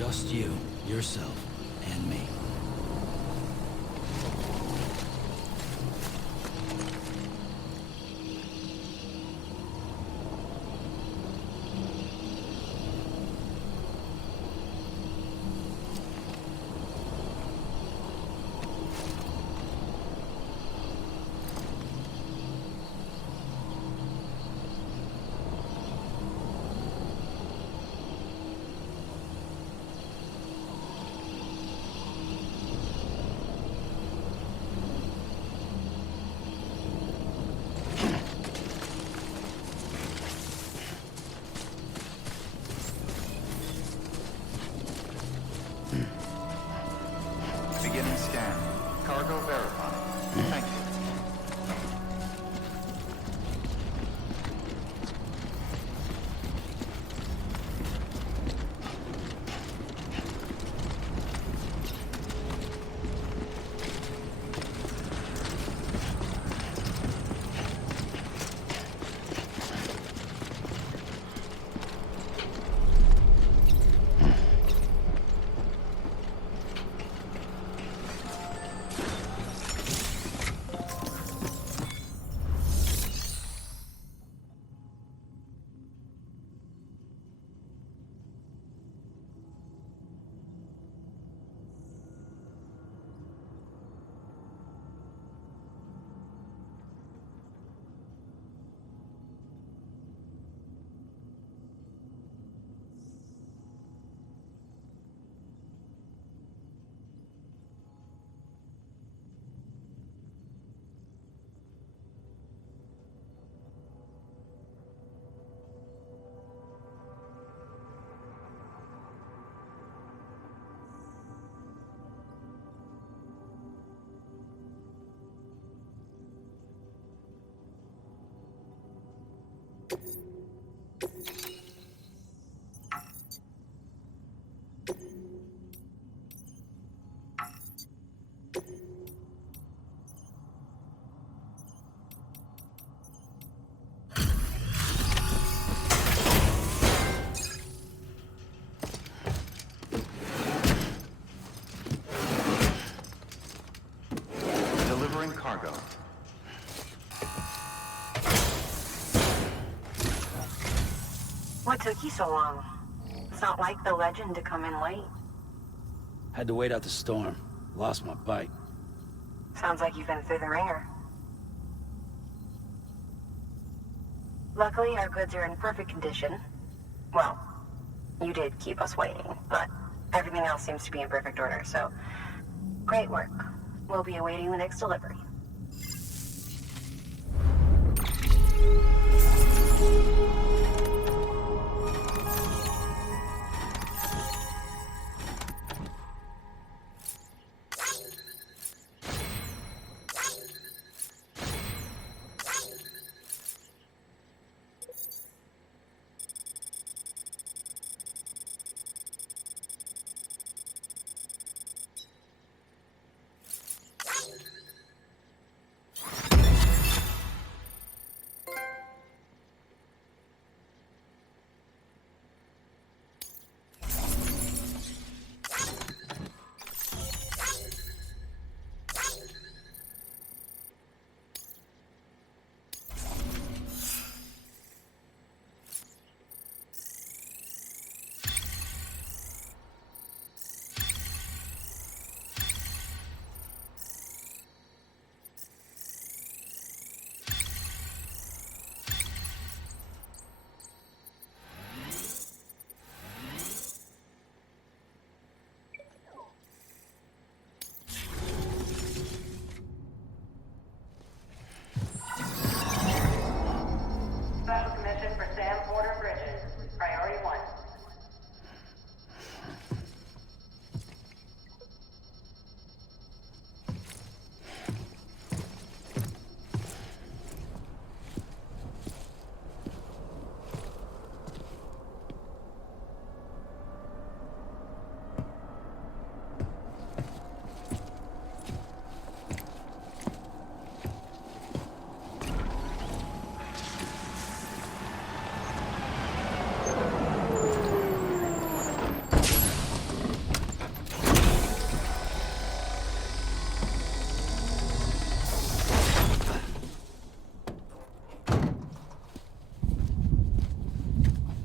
Just you, yourself, and me. Beginning scan. Cargo verified. Thank you. Delivering cargo. What took you so long? It's not like the legend to come in late. Had to wait out the storm. Lost my bike. Sounds like you've been through the ringer. Luckily, our goods are in perfect condition. Well, you did keep us waiting, but everything else seems to be in perfect order, so great work. We'll be awaiting the next delivery.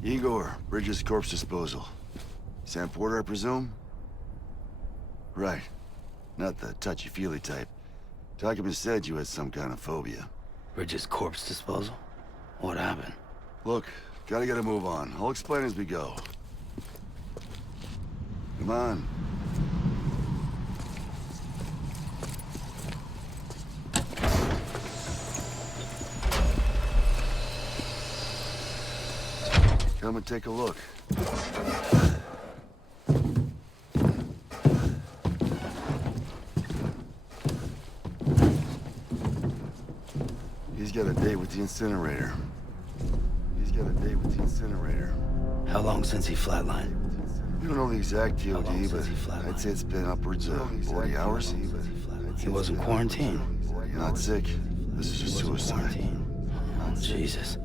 Igor, Bridges Corpse Disposal. Sam Porter, I presume? Right. Not the touchy-feely type. Document said you had some kind of phobia. Bridges corpse disposal? What happened? Look, gotta get a move on. I'll explain as we go. Come on. Come and take a look. He's got a date with the incinerator. How long since he flatlined? We don't know the exact How TOD, long but since he flatlined? I'd say it's been upwards of 40 hours. He wasn't quarantined. Not sick. This is a suicide. Quarantine. Oh, Jesus.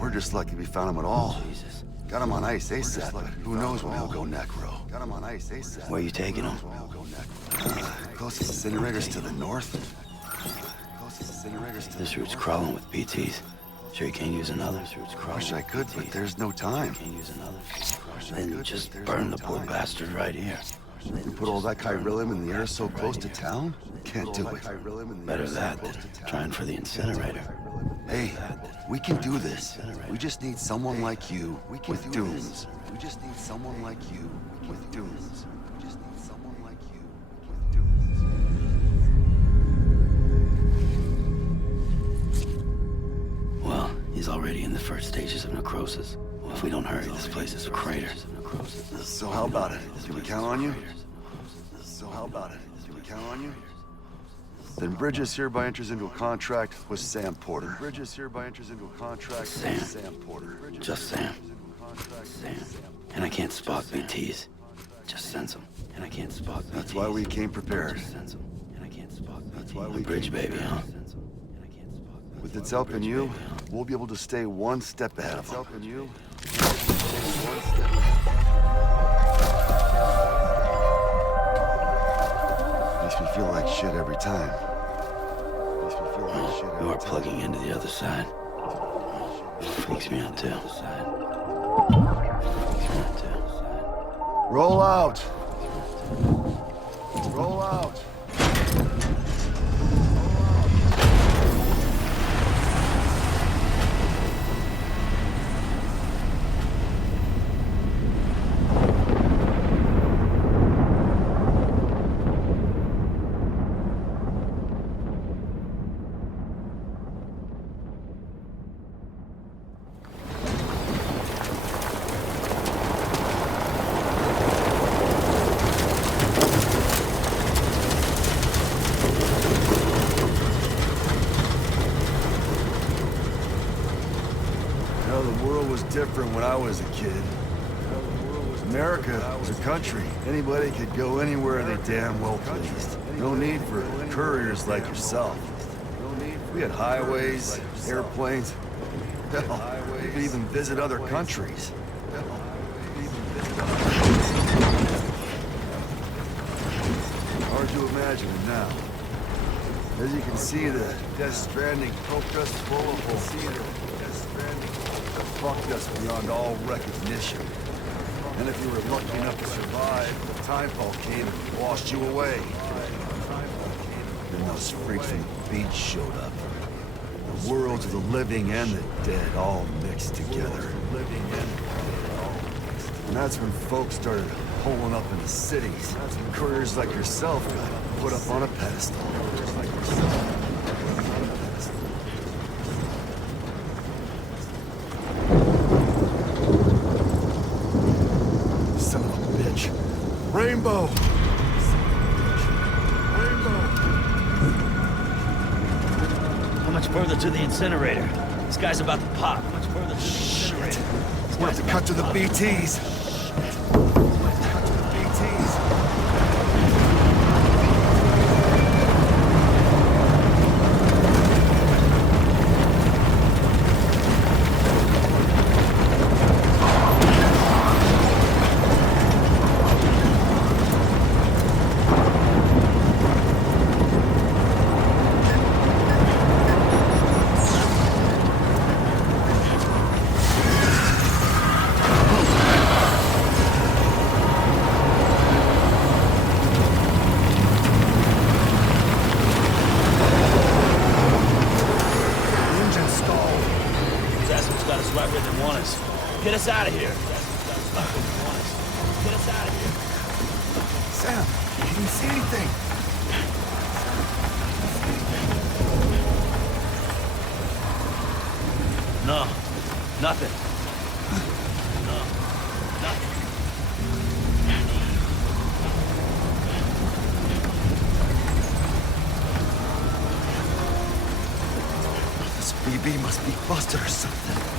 We're just lucky we found him at all. Jesus. Got him on ice ASAP, but who knows when he'll go necro. Got him on ice ASAP. Where you taking him? Closest incinerators to the north. This route's crawling with PTs. Sure you can't use another? This route's crawling. Wish I with could, but PTs. there's no time. Can't use another? Then just burn the poor bastard right here. You put all that chiralium in the air so close to town? Can't do it. Better that than trying for the incinerator. Hey, we can do this. We just need someone like you with dunes. We just need someone like you with dunes. We just need someone like you with dunes. Well, he's already in the first stages of necrosis. If we don't hurry, this place is a crater. So how about it? Can we count on you? Then Bridges hereby enters into a contract with Sam Porter. Sam. Just Sam. Sam. And I can't spot BTs. Just sense them. And I can't spot BTs. That's why we came prepared. Just sense them. And I can't spot BTs. That's why we A bridge came baby, huh? prepared. With its help in you, we'll be able to stay one step ahead of them. Makes me feel like shit every time. You are plugging into the other side. Freaks me out too. Roll out! Roll out! Different when I was a kid. America was a country. Anybody could go anywhere they damn well pleased. No need for couriers like yourself. We had highways, airplanes. Hell, we could even visit other countries. Hard to imagine it now. As you can see, the Death Stranding poked us full of holes. Fucked us beyond all recognition. And if you were lucky enough to survive, the timefall came and washed you away. Then those freaks from the beach showed up. The worlds of the living and the dead all mixed together. And that's when folks started holing up in the cities. Couriers like yourself got put up on a pedestal. Rainbow! How much further to the incinerator? This guy's about to pop. How much further to the incinerator? We'll have to cut to the BTs. right where they want us. Get us out of here. Get us out of here. Sam, can you see anything? No, nothing. No, nothing. This BB must be busted or something.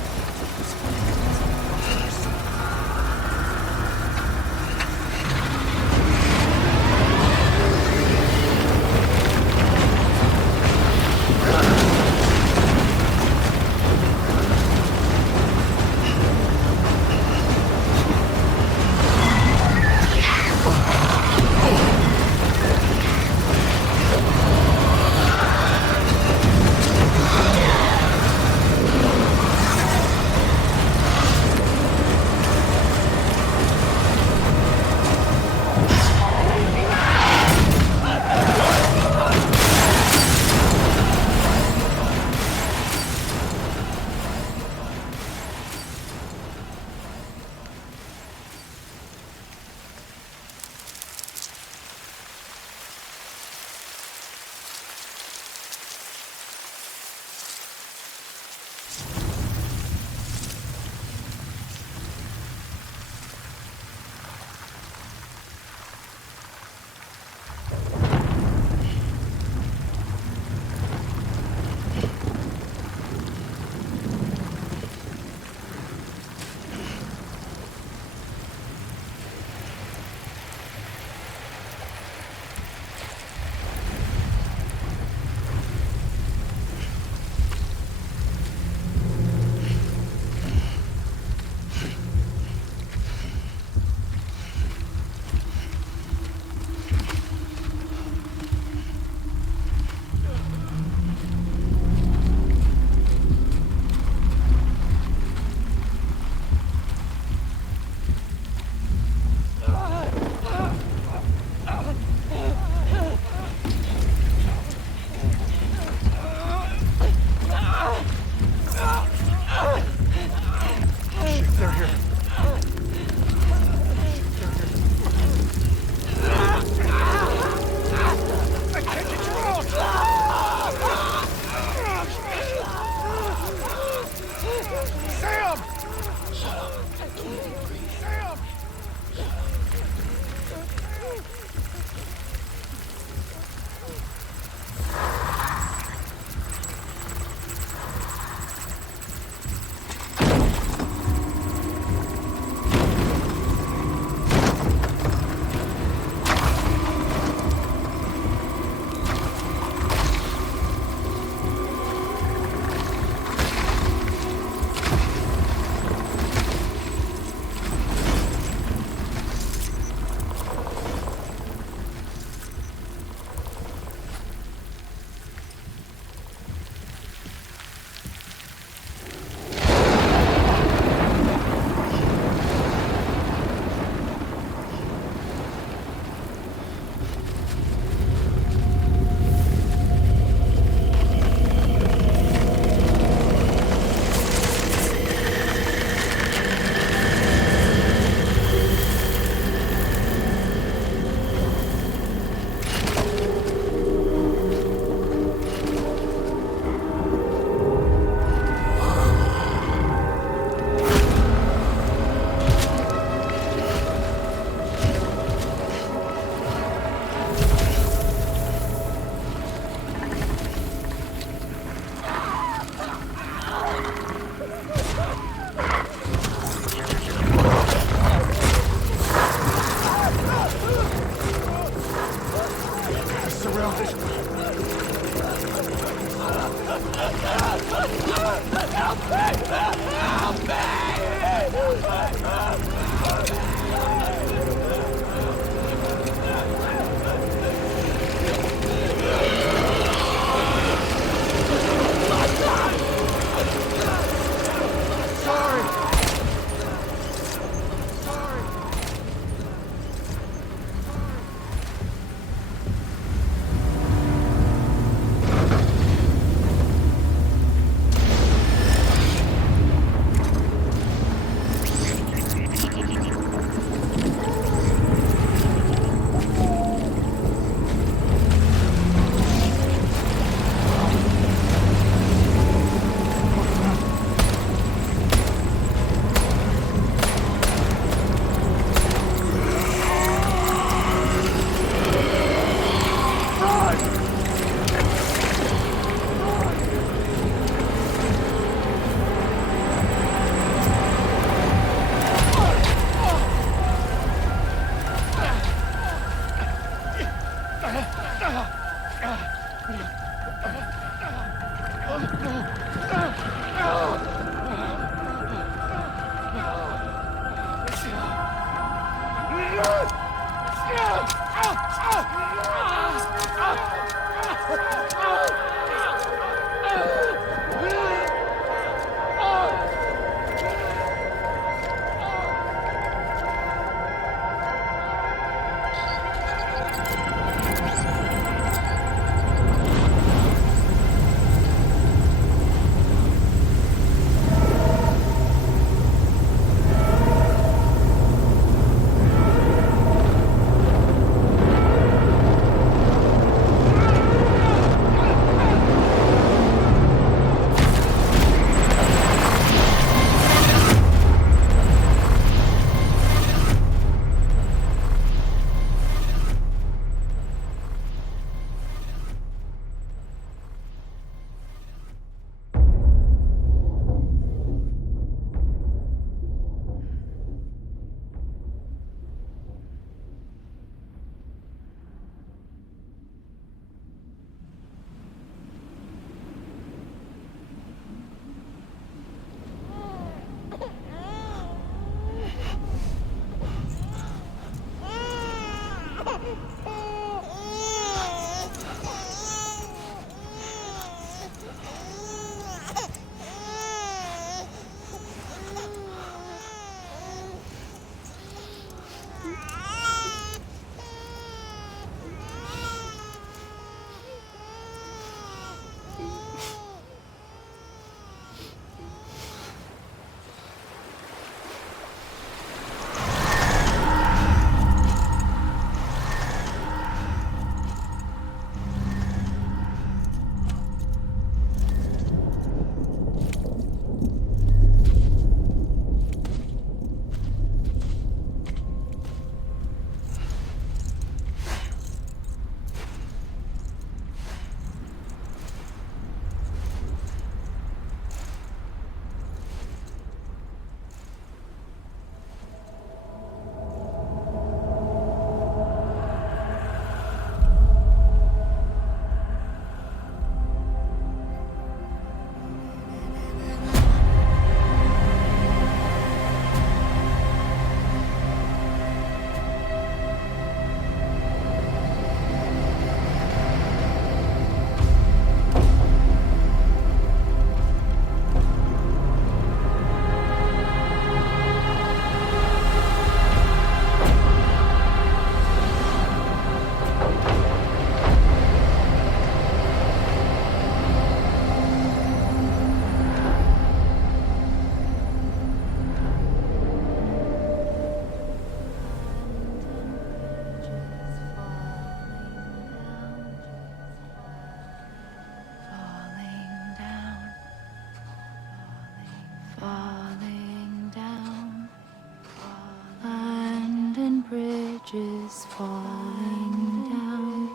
bridges falling down,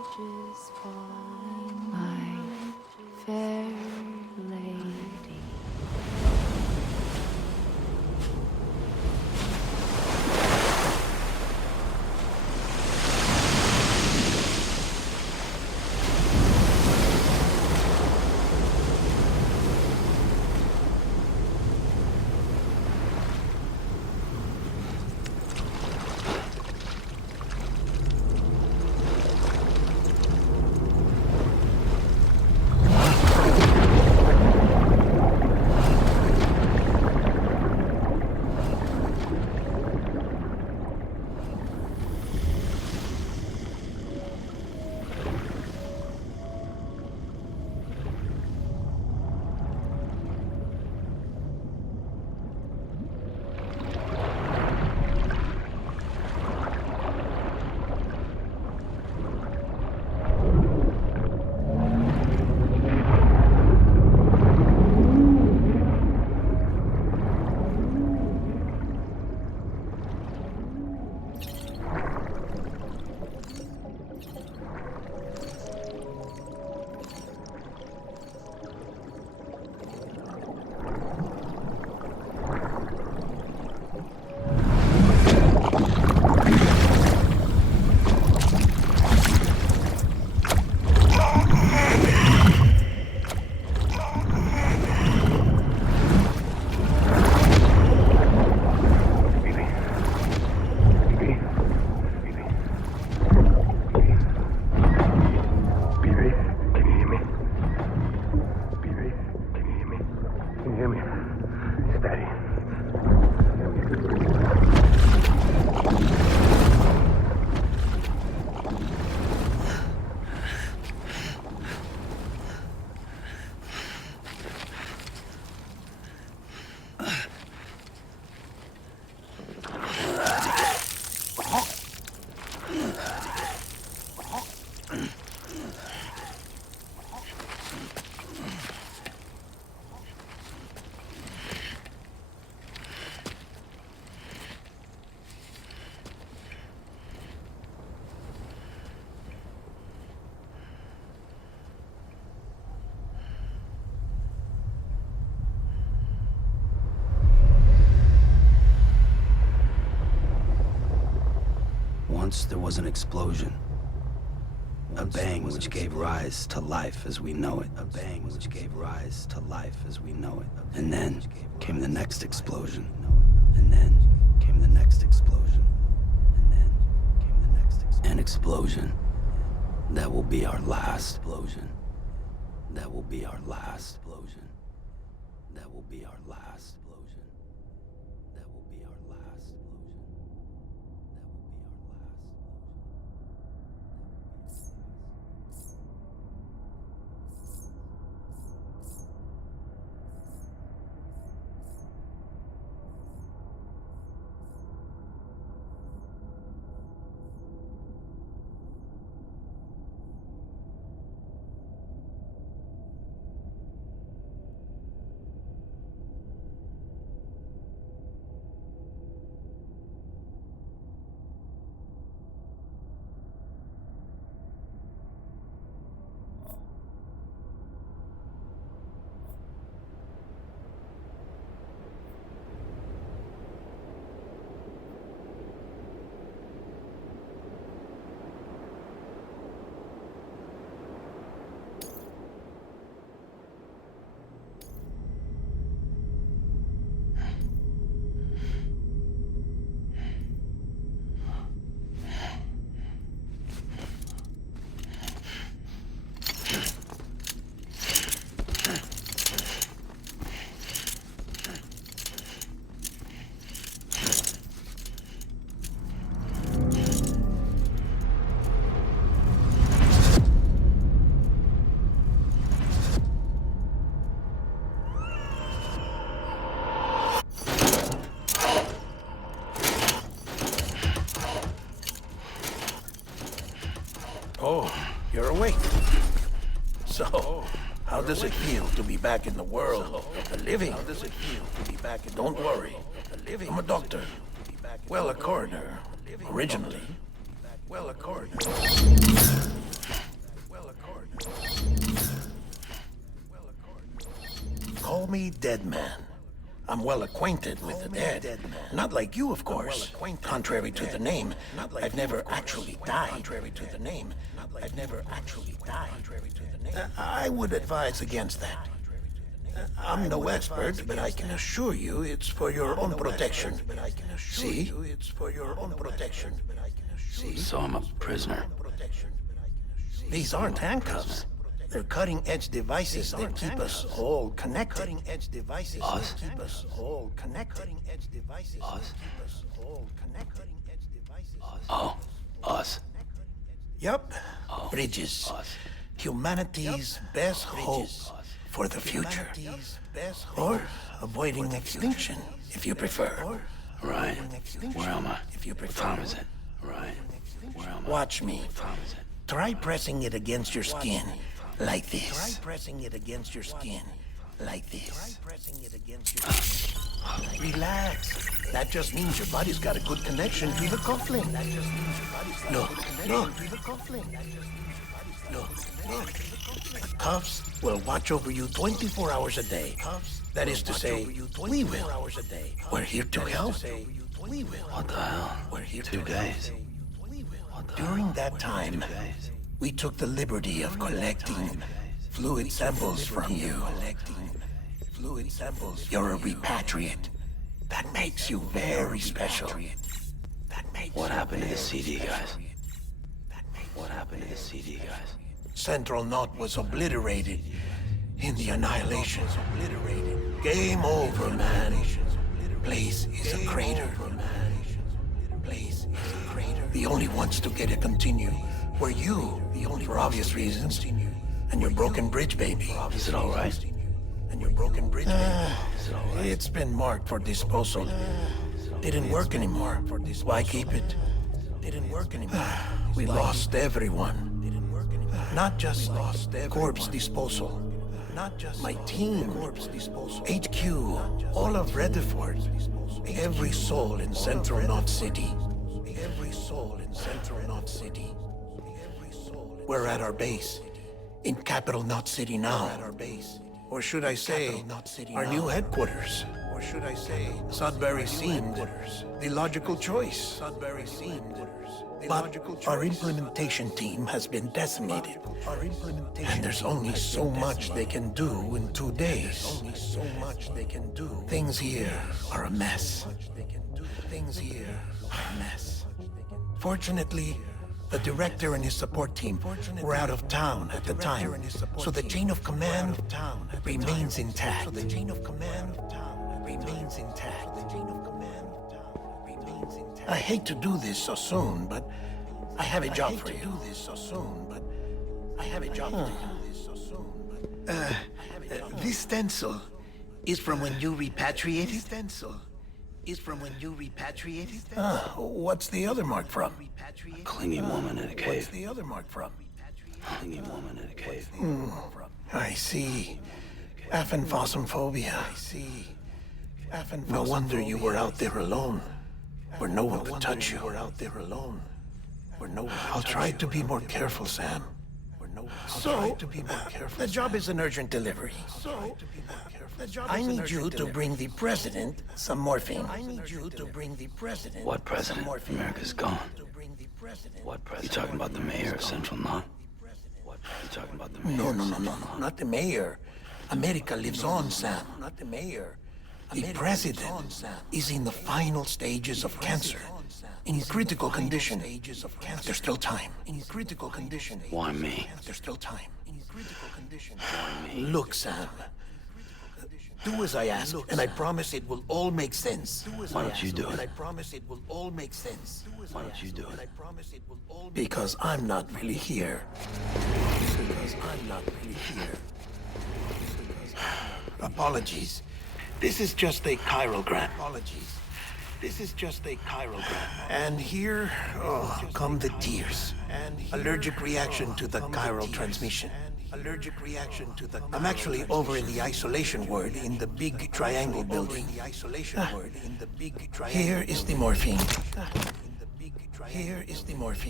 my fair lady. Steady. Once there was an explosion. A bang which gave rise to life as we know it. A bang which gave rise to life as we know it. And then came the next explosion. And then came the next explosion. And then came the next explosion. An explosion that will be our last explosion. That will be our last explosion. That will be our last explosion. That will be our last explosion. Oh, you're awake. So, how does it feel to be back in the world of the living? How does it feel to be back in? Don't worry. I'm a doctor. Well, a coroner. Originally. Well, a coroner. Call me Dead Man. I'm well acquainted with the dead. Not like you, of course. Contrary to the name, I've never actually died. Contrary to the name, I've never actually died. I would advise against that. I'm no expert, but I can assure you it's for your own protection. See? It's for your own protection. See? So I'm a prisoner. These aren't handcuffs. They're cutting-edge devices that keep us all connected. Cutting-edge devices Us? that keep us all connected. Cutting-edge devices Us? that keep us all connected. Oh, us. Yup. Oh, Bridges. us. Humanity's best hope for the future. Or avoiding extinction, if you prefer. Right. Where am I? What time is it? Right. Where am I? Watch me. What time is it? Try pressing it against your skin, like this. Try pressing it against your skin, like this. Relax. That just means your body's got a good connection to the cufflink. Look. Look. The cuffs will watch over you 24 hours a day. That is to say, we will. We're here to help. What the hell? We're here 2 days. During that time, we took the liberty of collecting fluid samples from you. You're a repatriate. That makes you very special. What happened to the CD guys? What happened to the CD guys? Central Knot was obliterated in the annihilation. Game over, man. Place is a crater. Place is a crater. The only ones to get it continue were you, for obvious reasons, and your broken bridge, baby. Is it all right? And your broken bridge, baby. Is it all right? It's been marked for disposal. Didn't work anymore. Why keep it? Didn't work anymore. We lost everyone. Didn't work anymore. Not just corpse disposal. Not just my team. Corpse disposal. HQ. All of Redford. Every soul in Central Knot City. Every soul in Central Knot City. We're at our base. In Capital Knot City now. At our base. Or should I say, our new headquarters. Or should I say, Sudbury seemed the logical choice. Sudbury seemed but our implementation team has been decimated. And there's only so much they can do in 2 days. Things here are a mess. Things here are a mess. Fortunately, the director and his support team were out of town at the time, so the chain of command remains intact. I hate to do this so soon, but I have a job for you. This stencil is from when you repatriated? What's the other mark from? A clinging woman in a cave. What's the other mark from? Clinging woman in a cave. I see. Aphenphosmphobia. No wonder you were out there alone, where no one could touch you. I'll try to be more careful, Sam. So, the job is an urgent delivery. I need you to bring the president some morphine. What president? America's gone. What president? You talking about the mayor of Central Knot? You talking about the mayor? No, not the mayor. America lives on, Sam. Not the mayor. The president is in the final stages of cancer. In critical condition. There's still time. Why me? There's still time. Why me? Look, Sam. Do as I ask, and I promise it will all make sense. Why don't you do it? Why don't you do it? Because I'm not really here. Apologies. This is just a chiralgram. And here, come the tears. Allergic reaction to the chiral transmission. I'm actually over in the isolation ward in the big triangle building. Here is the morphine.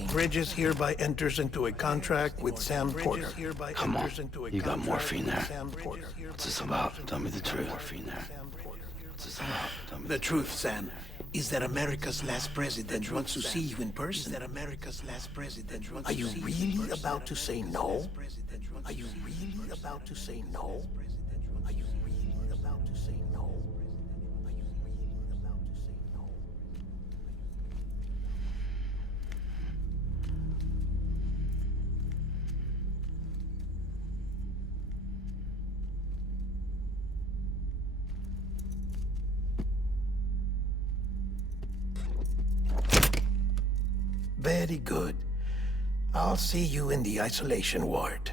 Bridges hereby enters into a contract with Sam Porter. Come on. You got morphine there. What's this about? Tell me the truth. Morphine there. What's this about? Tell me The truth, Sam, is that America's last president wants to see you in person. Are you really about to say no? Very good. I'll see you in the isolation ward.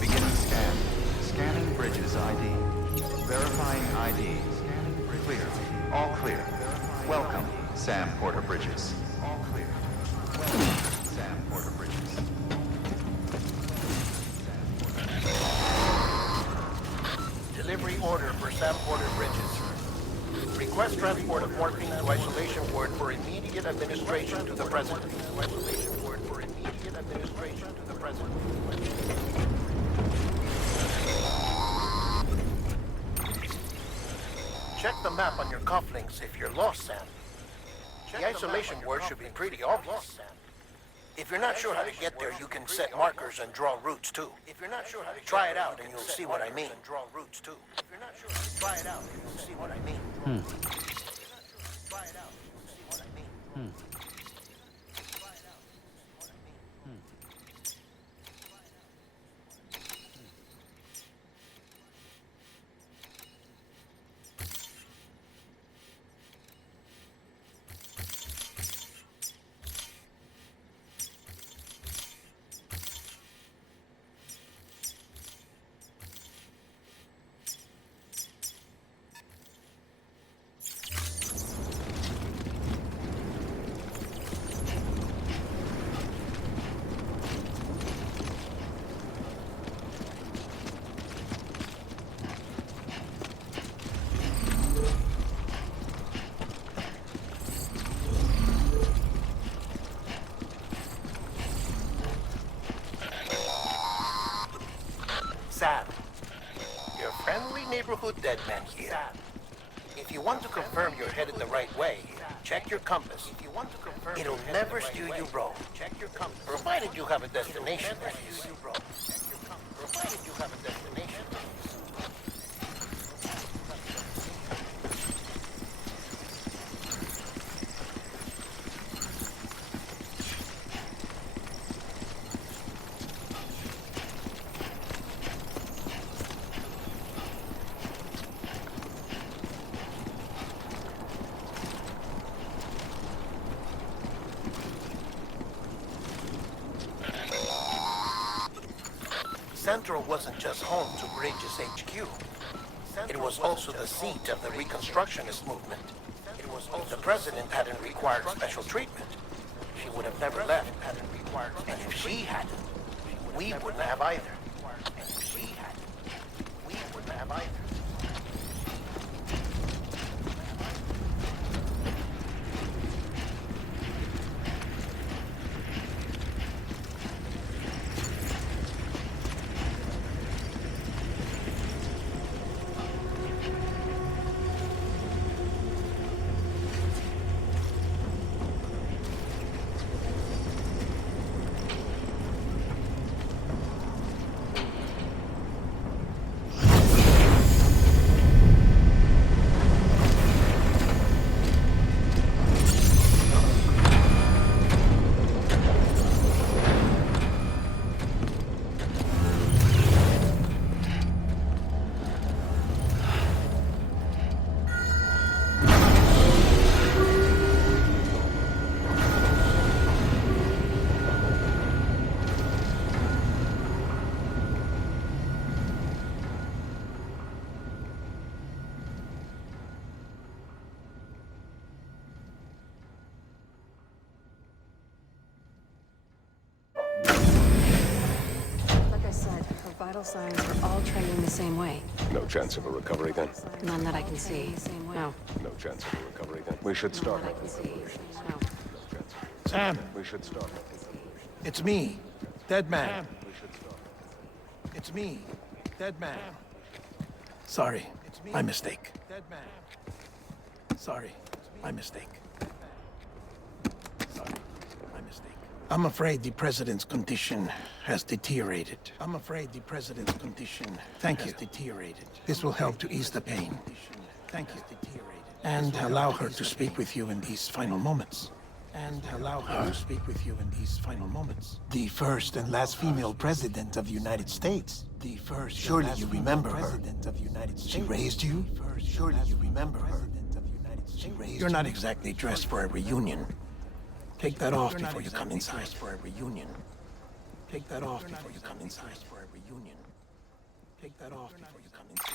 Beginning scan. Scanning bridges ID. Verifying ID. Clear. All clear. Welcome, Sam Porter Bridges. All clear. Welcome, Sam Porter Bridges. Delivery order for Sam Porter Bridges. Request transport of morphine to isolation ward for immediate administration to the president. Check the map on your cufflinks if you're lost, Sam. The isolation word should be pretty obvious. If you're not sure how to get there, you can set markers and draw routes too. If you're not sure how to try it out and you'll see what I mean. Draw routes too. If you're not sure how to try it out, you'll see what I mean. Try it out, you'll see what I mean. Sam, your friendly neighborhood dead man here. If you want to confirm you're headed the right way, check your compass. If you want to confirm it'll never steer you wrong. Check your compass. Provided you have a destination. Provided you have a destination. Central wasn't just home to Bridges HQ. It was also the seat of the Reconstructionist movement. If the president hadn't required special treatment, she would have never left. And if she hadn't, we wouldn't have either. And if she hadn't, we wouldn't have either. Vital signs are all trending the same way. No chance of a recovery then? None that I can see. No. No chance of a recovery then? We should start. None that I can see. No. Sam, We should start. it's me, Dead Man. It's me, Dead Man. Sorry, my mistake. Dead Man. Sorry, my mistake. Sorry, my mistake. I'm afraid the president's condition has deteriorated. I'm afraid the president's condition has deteriorated. This will help to ease the pain. Thank you. And allow her to speak with you in these final moments. The first and last female president of the United States. Surely you remember her. She raised you? Surely you remember her. You're not exactly dressed for a reunion. Take that off before you come inside for a reunion. Take that off before you come inside for a reunion. Take that off before you come inside.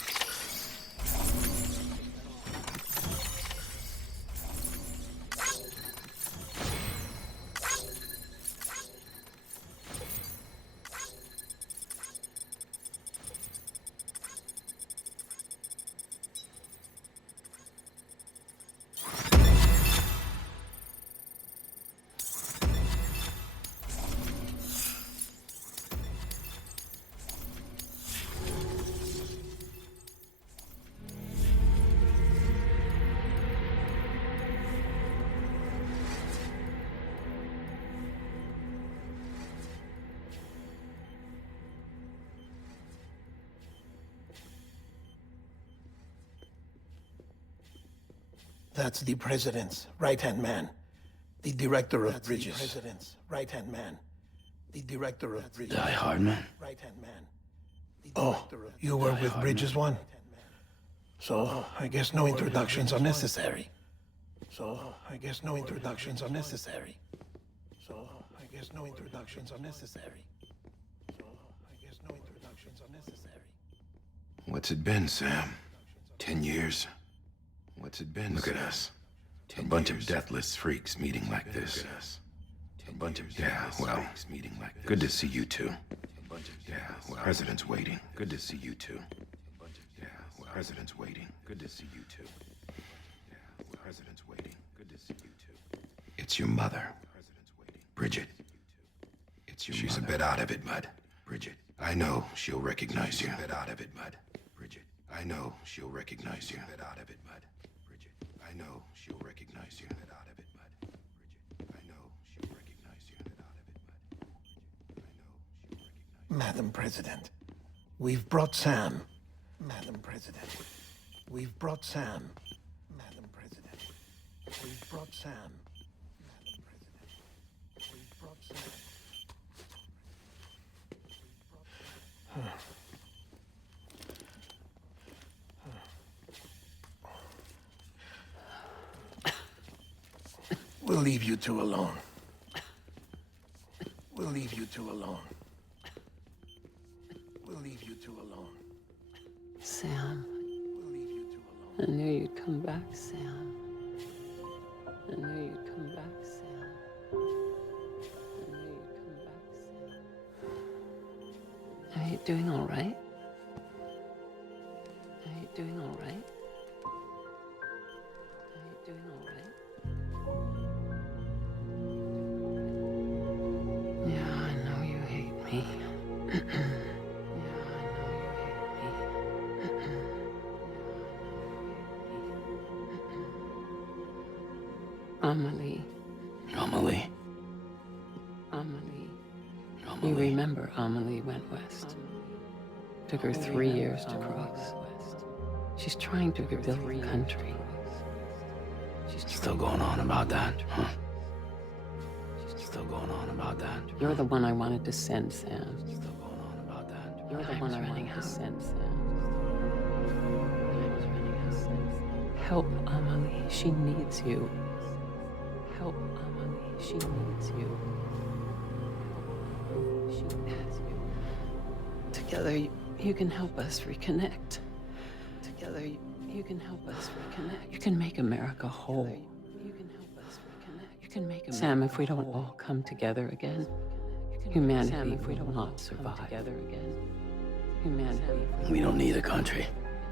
That's the president's right-hand man. The director of bridges. The president's right-hand man. The director of bridges. Die Hardman? Right-hand man. Oh, you were with Bridges One? So, I guess no introductions are necessary. So, I guess no introductions are necessary. So, I guess no introductions are necessary. So, I guess no introductions are necessary. What's it been, Sam? 10 years? What's it been? Look at us. A bunch of deathless freaks meeting like this. A bunch of deathless freaks meeting like this. Good to see you two. Yeah, well, President's waiting. Good to see you two. Yeah, well, President's waiting. Good to see you two. Yeah, well, President's waiting. Good to see you two. It's your mother. Bridget. It's your She's mother. A bit out of it, Bud. Bridget. I know she'll recognize you. A bit out of it, Bud. Bridget. I know she'll recognize you. A bit out of it, Bud. Bridget. I know she'll recognize you. A bit out of it, Bud. Bridget. I know she'll recognize you. A bit out of it, Bud. Bridget. I know she'll recognize you. Madam President, we've brought Sam. Madam President, we've brought Sam. Madam President, we've brought Sam. Madam President, we've brought Sam. We'll leave you two alone. We'll leave you two alone. We'll leave you two alone. Sam. We'll leave you two alone. I knew you'd come back, Sam. I knew you'd come back, Sam. I knew you'd come back, Sam. Are you doing all right? Are you doing all right? Are you doing all right? Yeah, I know you hate me. Amelie. Amelie. Amelie. You remember Amelie went west. Took her 3 years to cross. She's trying to rebuild the country. Still going on about that, huh? Still going on about that. You're the one I wanted to send, Sam. Still going on about that. You're the one I wanted to send, Sam. Help Amelie. She needs you. Help Amelie. She needs you. She needs you. Together, you can help us reconnect. Together, you can help us reconnect. You can make America whole. You can help us reconnect. You can make America Sam, if we don't all come together again, humanity will not survive. Together again, humanity. We don't need a country.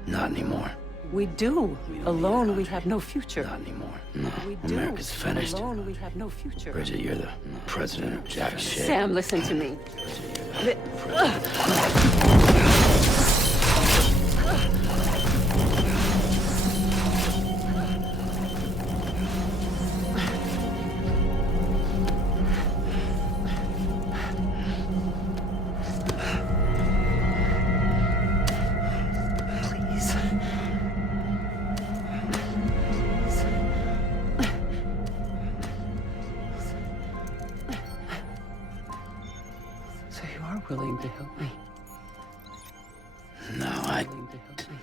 Not anymore. We do. Alone, we have no future. Not anymore. No, We do. America's finished. Alone, we have no future. Bridget, you're the president of jack shit. Sam, listen to me. So you are willing to help me? No, Willing to help me?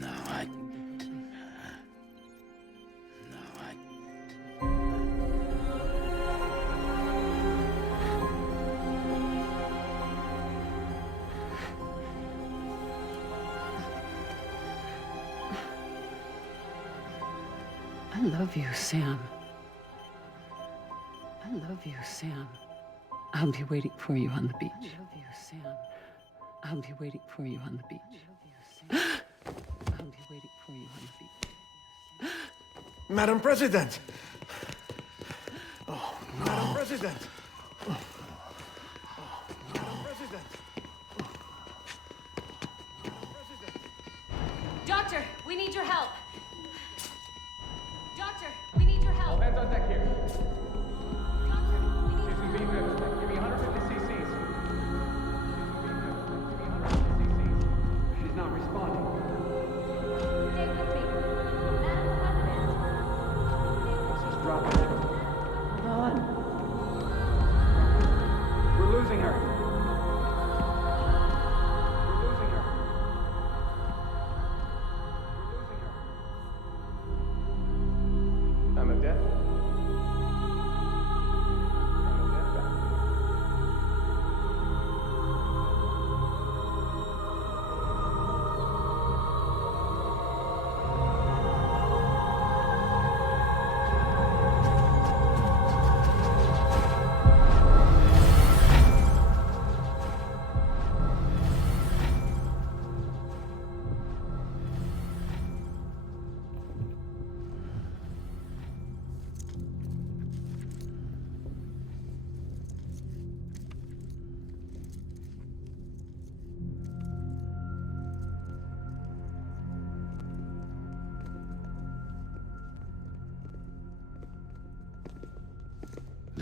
No, I love you, Sam. I love you, Sam. I'll be waiting for you on the beach. I love you, Sam. I'll be waiting for you on the beach. I love you, Sam. I'll be waiting for you on the beach. Madam President! Oh, no. Madam President! Madam President! Doctor, we need your help. Doctor, we need your help. All hands on deck here. Doctor, we need She's in beam ribs. Give me 150 cc's. Give me 150 cc's. She's not responding. Stay with me.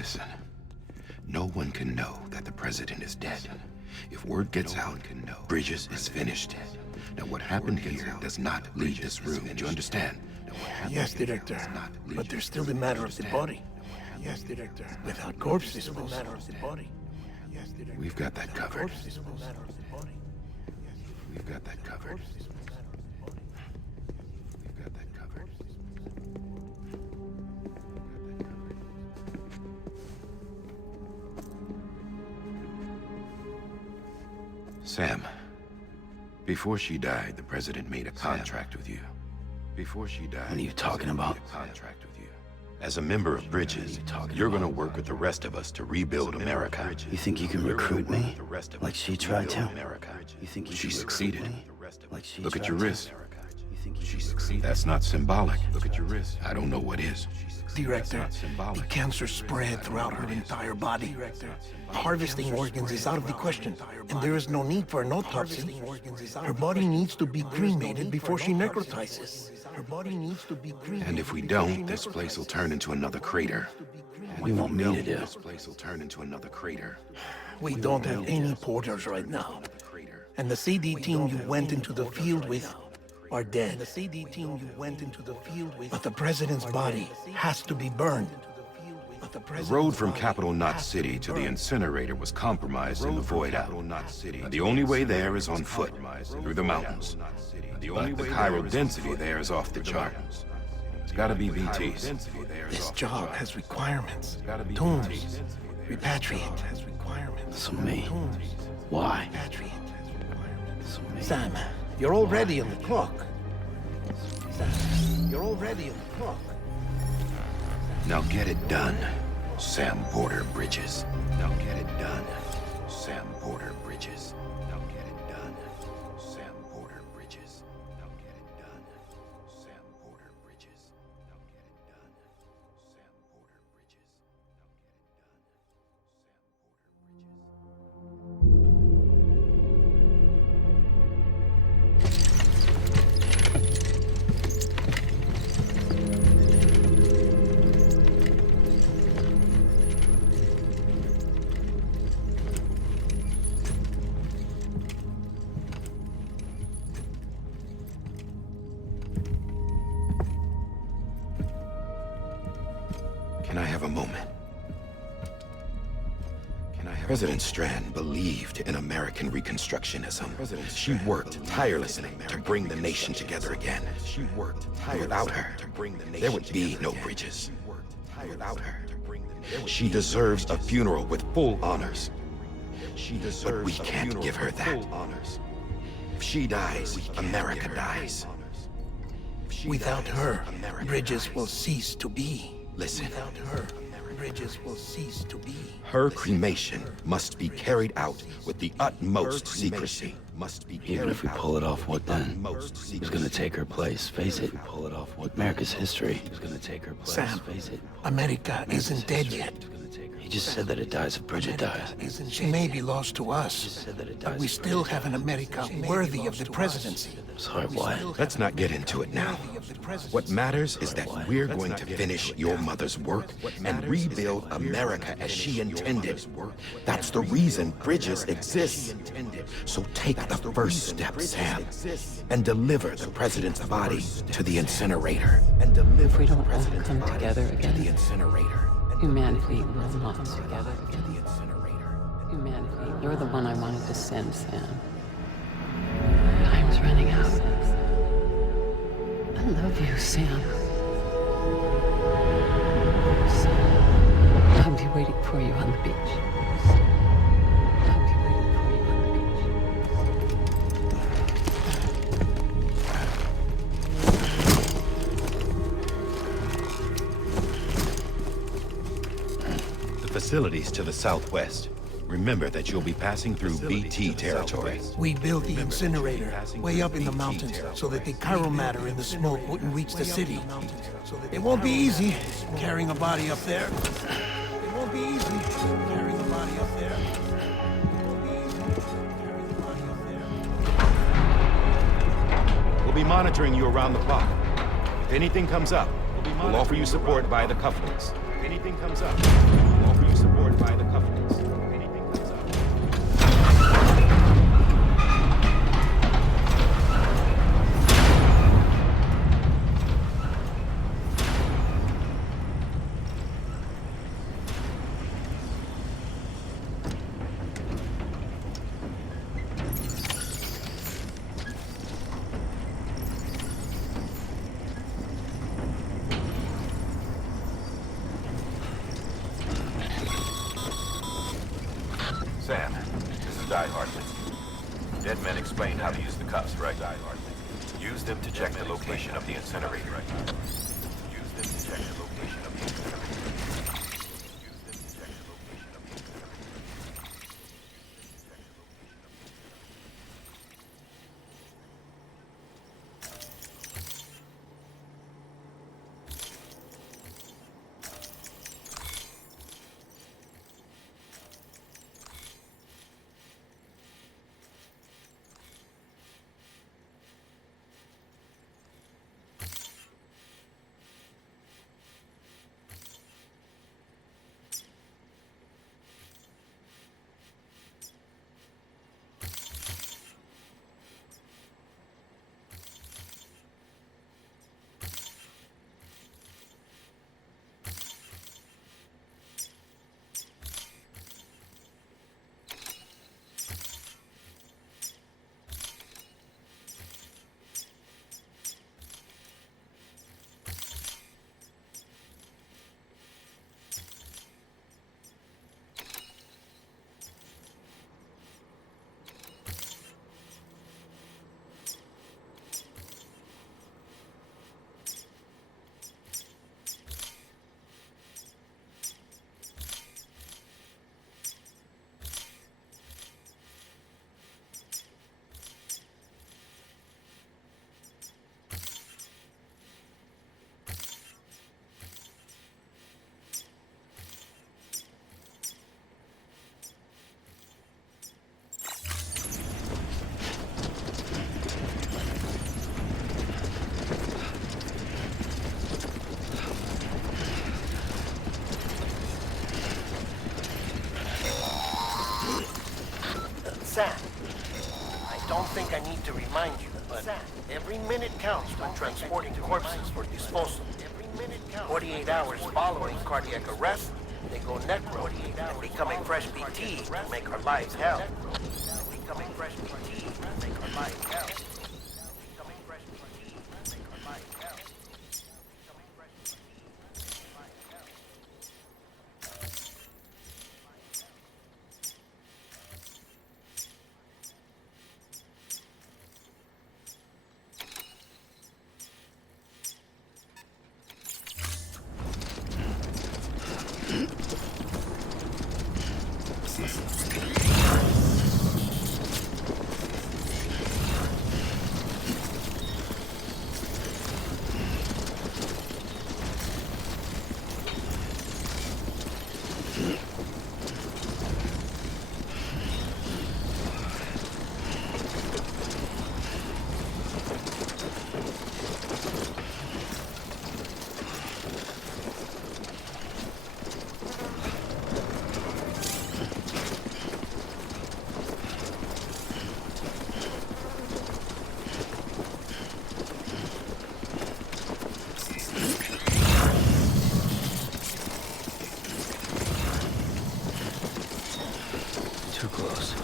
Listen, no one can know that the president is dead. If word gets out, Bridges is finished. Now what happened here does not leave this room. Do you understand? Yes, Director. But there's still the matter of the body. Yes, Director. Without corpses, the matter of the body. Yes, Director. We've got that covered. We've got that covered. We've got that covered. Sam, before she died, the president made a contract with you. Before she died, What are you talking about? contract with you. As a member of Bridges, you're gonna work with the rest of us to rebuild America. You think you can recruit me? Like she tried to? America. You think you She can succeeded. recruit me? Like she Look at tried your to? wrist. You think you She can succeeded. That's not symbolic. Look at your wrist. I don't know what is. Director, That's not the symbolic. cancer spread throughout her entire body. Harvesting organs is out of the question, and there is no need for an autopsy. Her body needs to be cremated before she necrotizes. Her body needs to be cremated. And if we don't, this place will turn into another crater. What do you want me to do? This place will turn into another crater. We don't have any porters right now. And the CD team you went into the field with are dead. But the president's body has to be burned. The road from Capital Knot City to the incinerator was compromised in the void out. The only way there is on foot, through the mountains. But the chiral density there is off the chart. It's gotta be VTs. This job has requirements. Tombs. Repatriate has requirements. So me. Why? So me. Sam, you're already on the clock. Sam, you're already on the clock. Now get it done, Sam Porter Bridges. Now get it done, Sam Porter Bridges. Now get it done, Sam Porter Bridges. Now get it done, Sam Porter Bridges. Now get it done, Sam Porter Bridges. Can I have a moment? President Strand believed in American Reconstructionism. She worked tirelessly to bring the nation together again. Without her, there would be no Bridges. Without her, she deserves a funeral with full honors. But we can't give her that. If she dies, America dies. Without her, Bridges will cease to be. Listen. Without her, Bridges will cease to be. Her cremation must be carried out with the utmost secrecy. Even if we pull it off, what then? Who's gonna take her place? Face it. Pull it off, what? America's history. Who's gonna take her place? Sam, Face it. America isn't dead yet. He just said that it dies if Bridget dies. She may be lost to us, but we still have an America worthy of the presidency. Sorry, what? Let's not get into it now. What matters is that we're going to finish your mother's work and rebuild America as she intended. That's the reason Bridges exists. So take the first step, Sam, and deliver the president's body to the incinerator. If we don't all come together again, the incinerator. humanity will not together again. Humanity, you're the one I wanted to send, Sam. Time's running out. I love you, Sam. Sam. I'll be waiting for you on the beach. I'll be waiting for you on the beach. The facilities to the southwest. Remember that you'll be passing through BT territory. We built the incinerator way up in the mountains so that the chiral matter in the smoke wouldn't reach the city. It won't be easy carrying a body up there. It won't be easy carrying a body up there. It won't be easy carrying a body up there. We'll be monitoring you around the clock. If anything comes up, we'll offer you support via the cufflinks. If anything comes up, we'll offer you Sam, this is Die Hartley. Dead men explained how to use the cuffs, right? Die Hartley. Use them to check the location of the incinerator. Use them to check the location of the incinerator. Sam, I don't think I need to remind you, but every minute counts when transporting corpses for disposal. 48 hours following cardiac arrest, they go necro and become a fresh BT to make our lives hell. Becoming fresh BT to make our lives hell. Becoming fresh BT to make our lives hell. Becoming fresh BT to make our lives hell. Too close.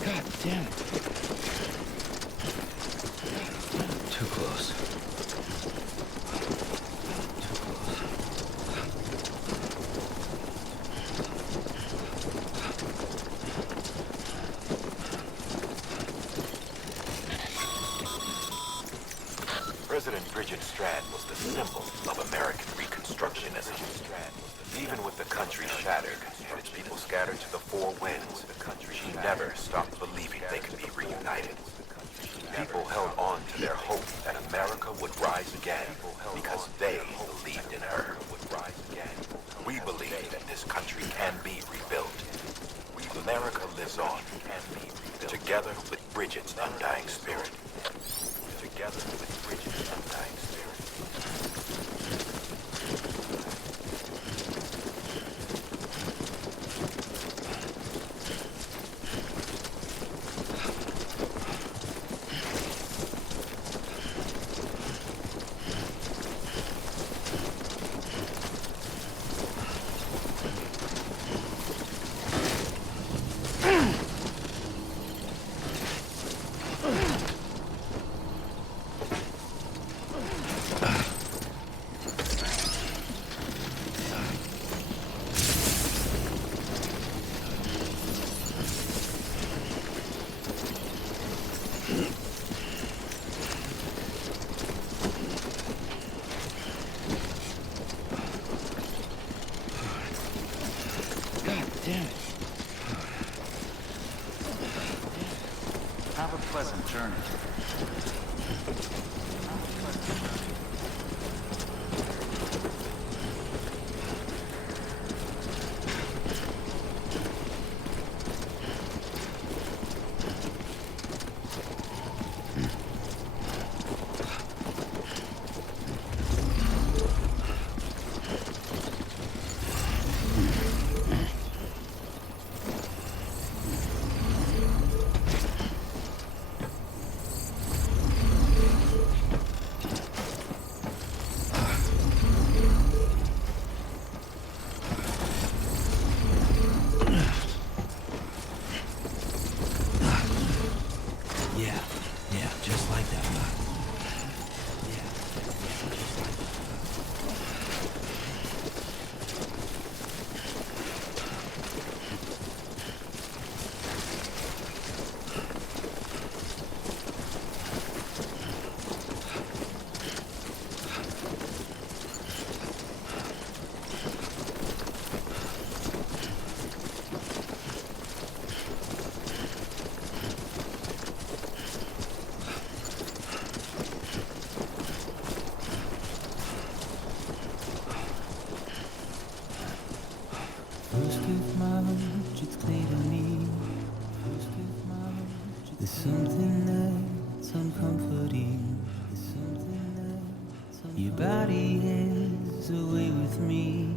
God damn it. Too close. President Bridget Strand was the symbol of American Reconstructionism. Even with the country shattered and its people scattered to the four winds, she never stopped believing they could be reunited. People held on to their hope that America would rise again because they believed in her. We believe that this country can be rebuilt. America lives on, together with Bridget's undying spirit. Together with Bridget's undying spirit. There's something that's uncomforting. Your body is away with me.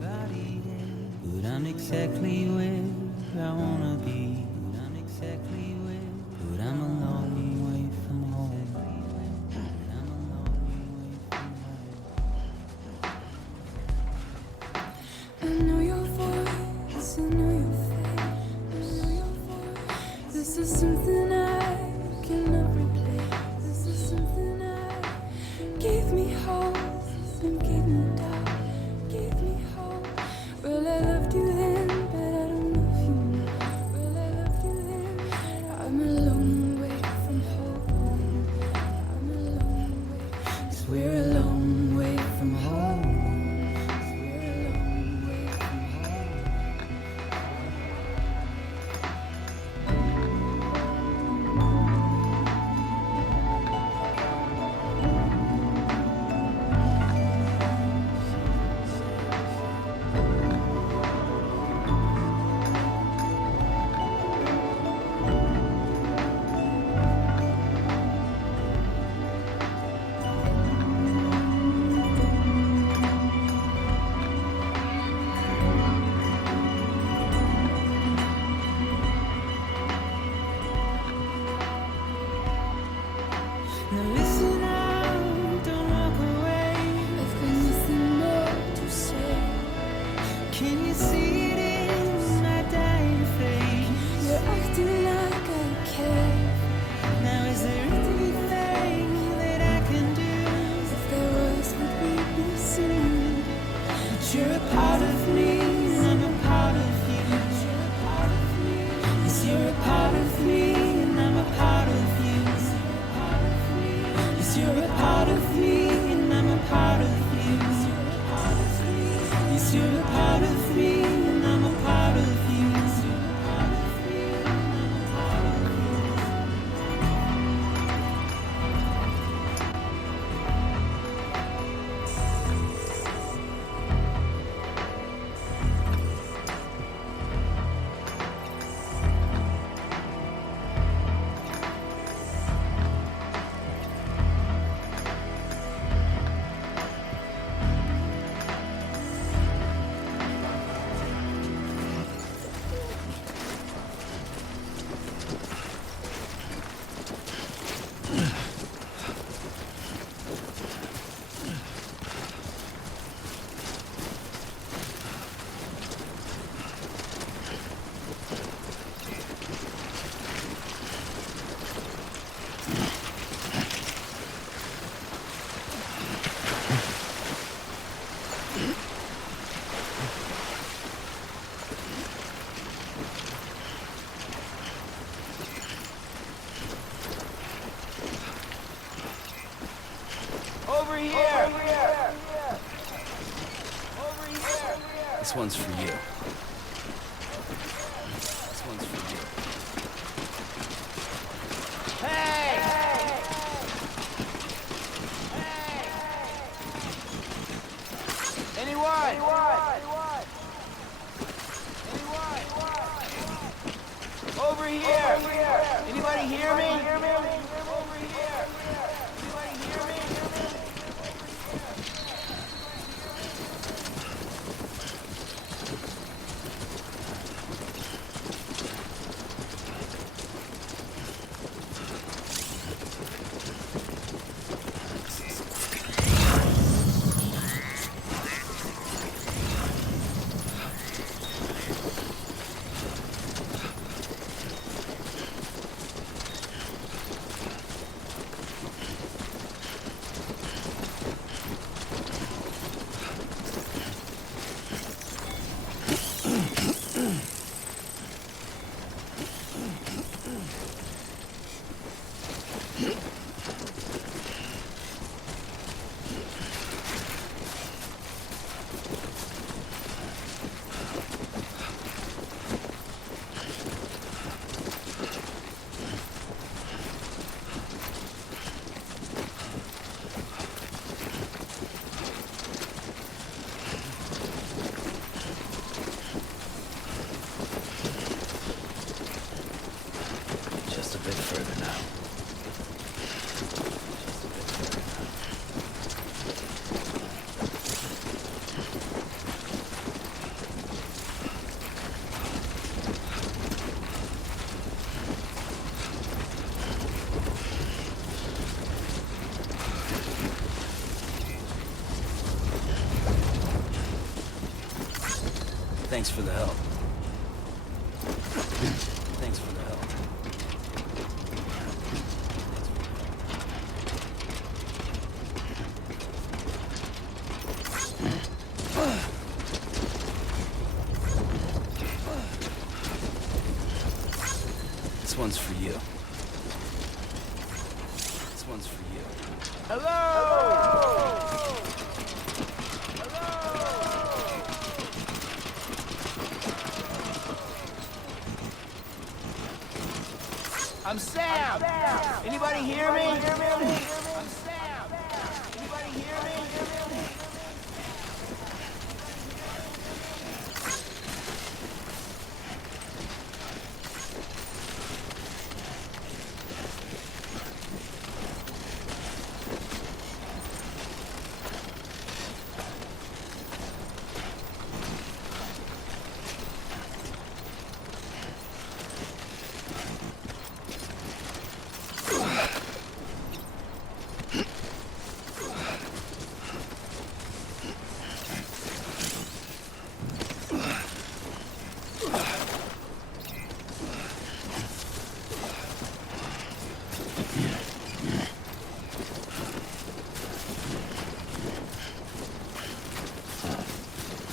But I'm exactly where I wanna be. But I'm a long way from home. I know your voice, I know your face, I know your voice. This is something I cannot replace. This is something I gave me hope and gave me doubt, gave me hope. Well, I loved you then, but I don't know if you know. Well, I loved you then. I'm a long way from home. I'm a long way. 'Cause we're a long way from home. Now listen out, don't walk away. I've got nothing more to say. Can you see it in my dying face? You're acting like I care. Now is there anything that I can do? If there was, would we be singing? But you're a part of me, and I'm a part of you. You're a part of me. Yes, you're a part of me, and I'm a part of you. You're a part of me, and I'm a part of you. Yes, you're a part of me, and I'm a part of you. Over here! Over here! This one's for you. This one's for you. Hey! Over here! Anybody hear me? Over here! Anybody hear me? Just a bit further now. Thanks for the help. Thanks for the help. This one's for you. This one's for you. I'm Sam! Anybody hear me? I'm Sam! Anybody hear me?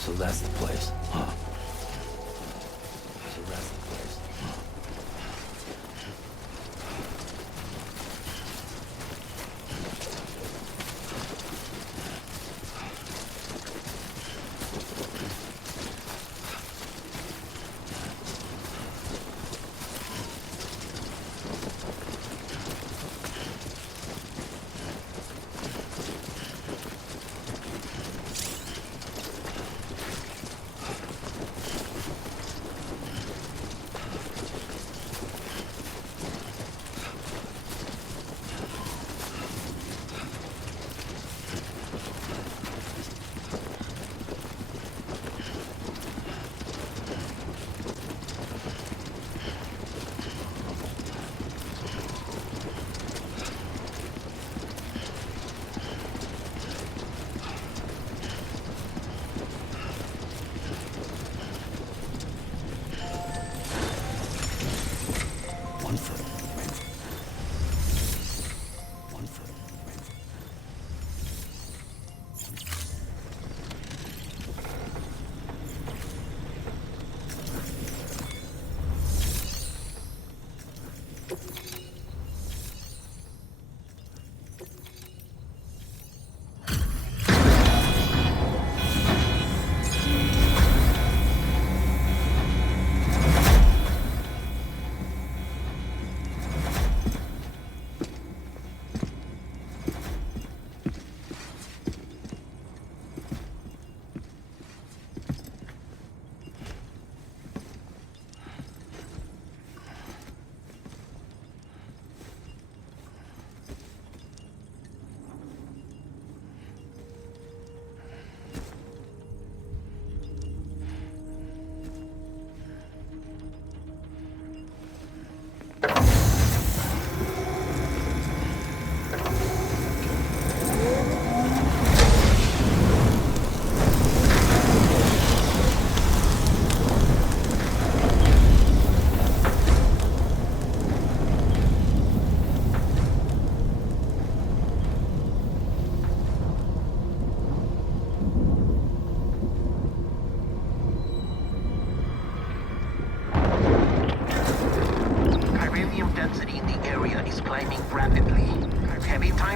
So that's the place, huh? So that's the place.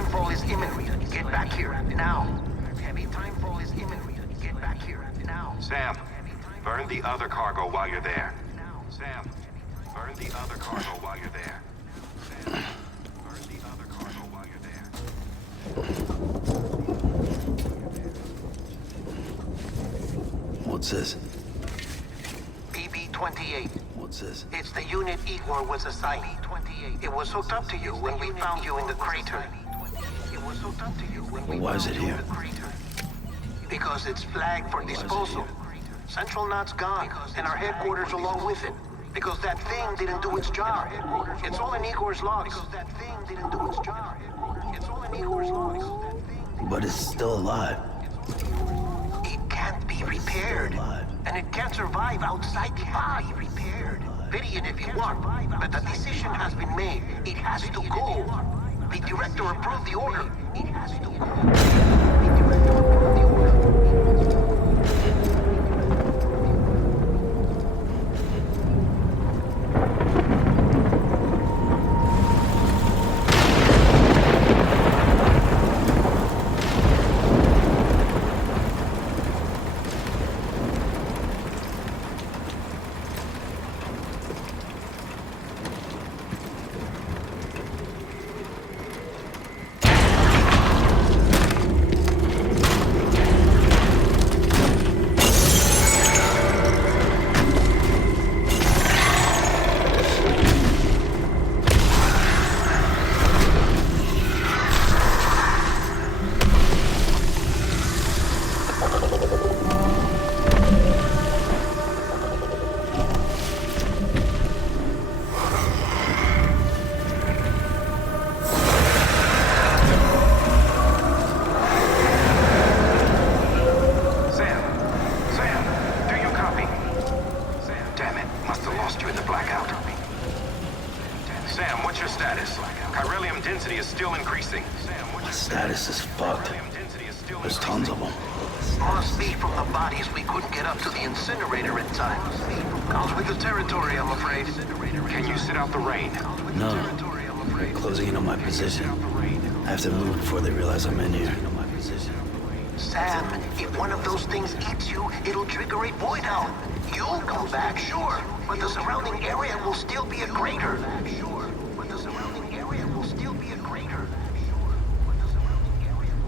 timefall is imminent. Get back here, now. Heavy timefall is imminent. Get back here, now. Sam, burn the other cargo while you're there. Sam, burn the other cargo while you're there. Sam, burn the other cargo while you're there. What's this? BB-28. What's this? It's the unit Igor was assigned. It was hooked up to you when we found you in the crater. It was hooked up to you when we Why is it here? Because it's flagged for disposal. Central Knot's gone, and our headquarters along with it. Because that thing didn't do its job. It's all in Igor's logs. Because that thing didn't do its job. It's all in Igor's logs. But it's still alive. It can't be repaired. And it can't survive outside the body. Repaired. Pity it if you want, but the decision has been made. It has to go. The director approved the order. It has to go. The director approved the order.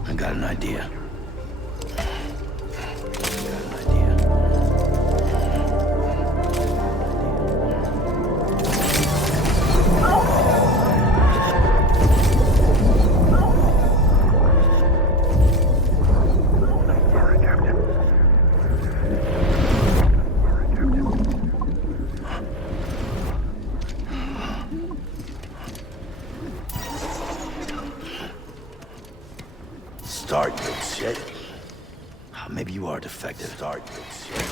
I got an idea. Start, good shit. Maybe you are defective. Start, good shit.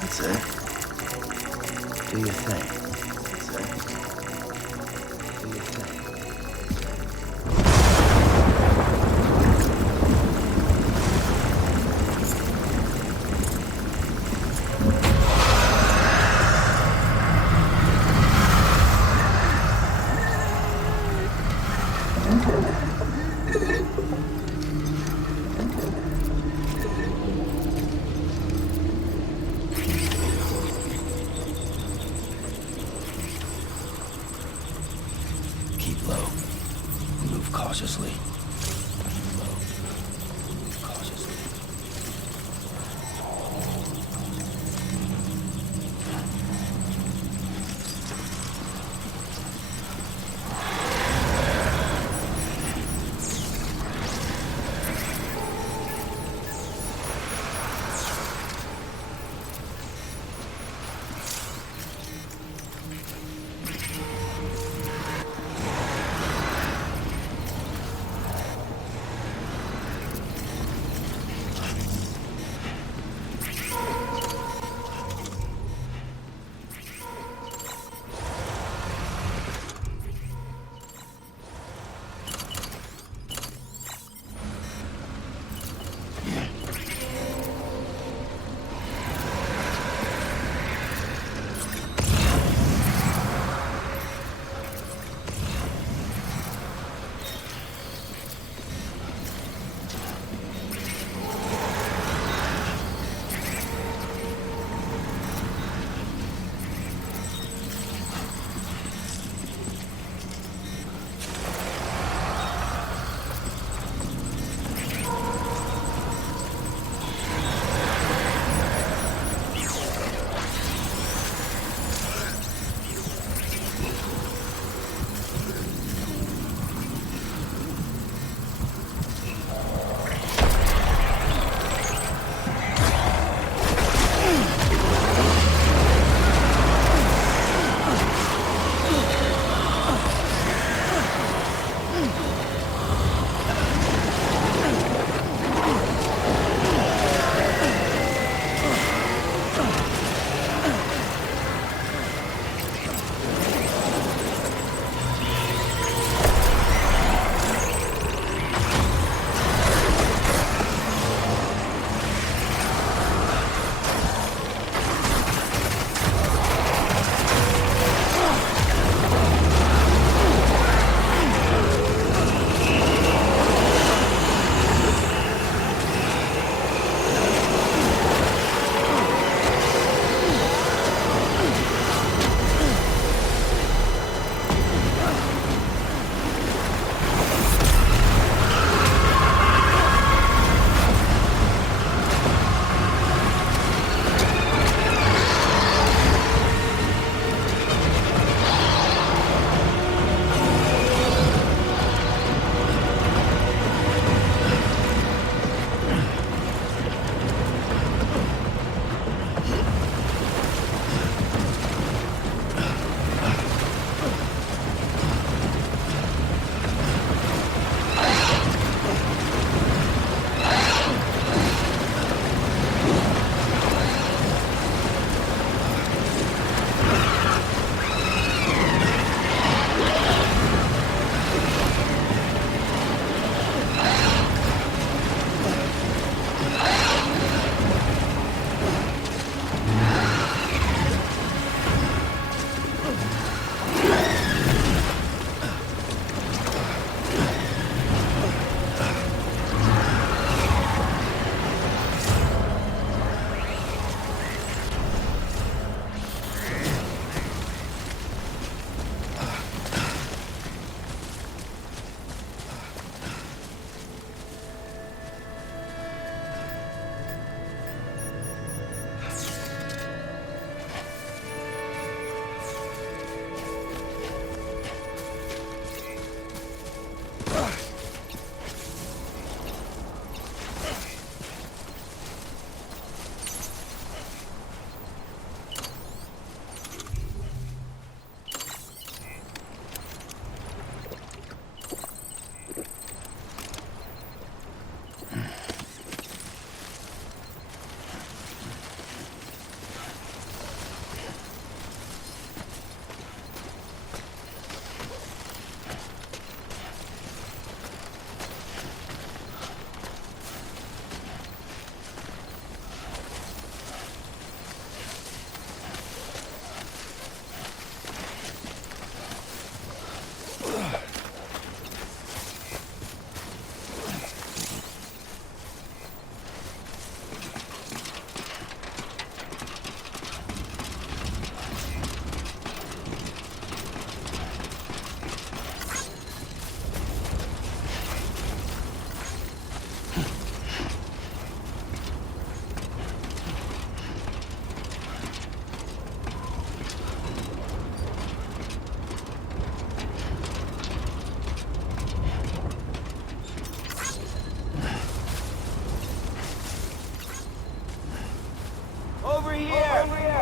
That's it. Do your thing. That's it. Do your thing. Over here! Over here!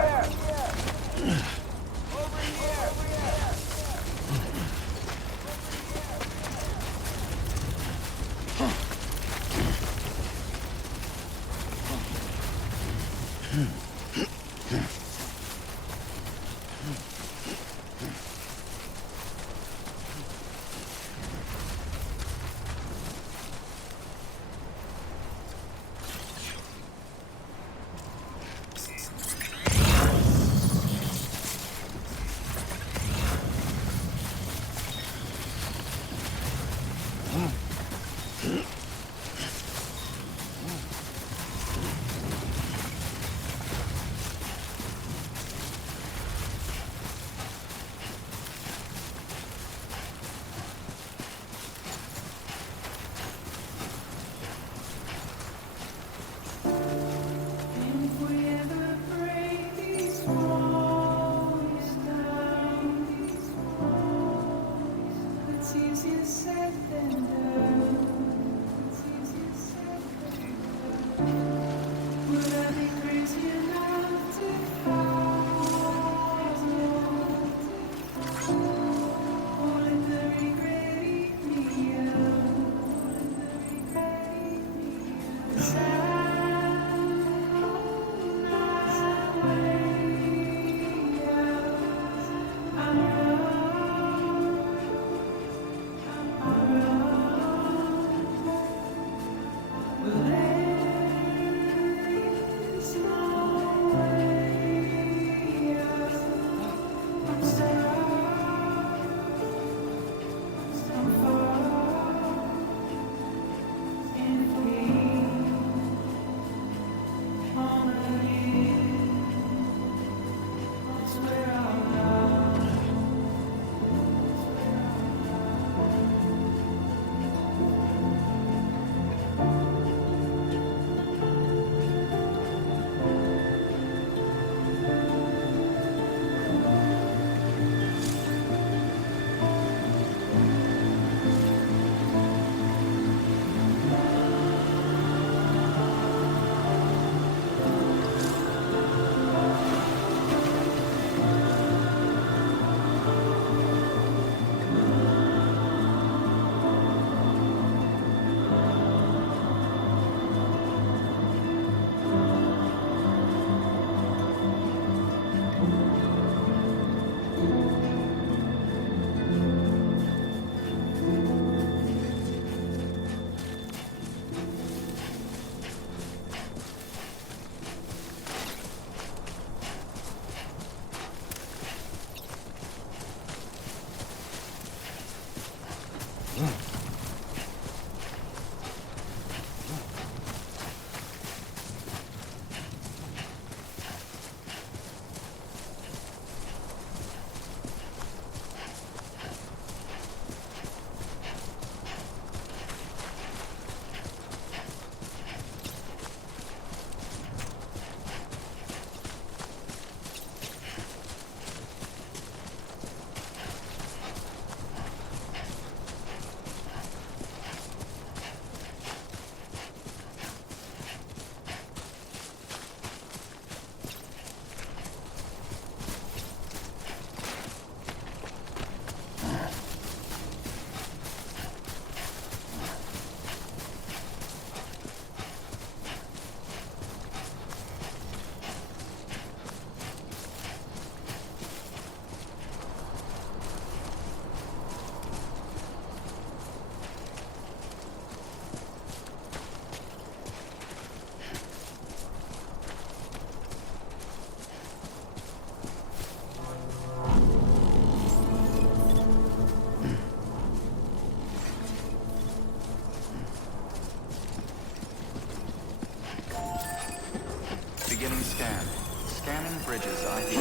Beginning scan. Scanning bridges ID.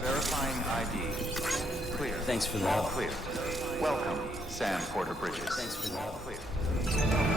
Verifying ID. Clear. Thanks for the All help. clear. Welcome, Sam Porter Bridges. Thanks for the All help. clear.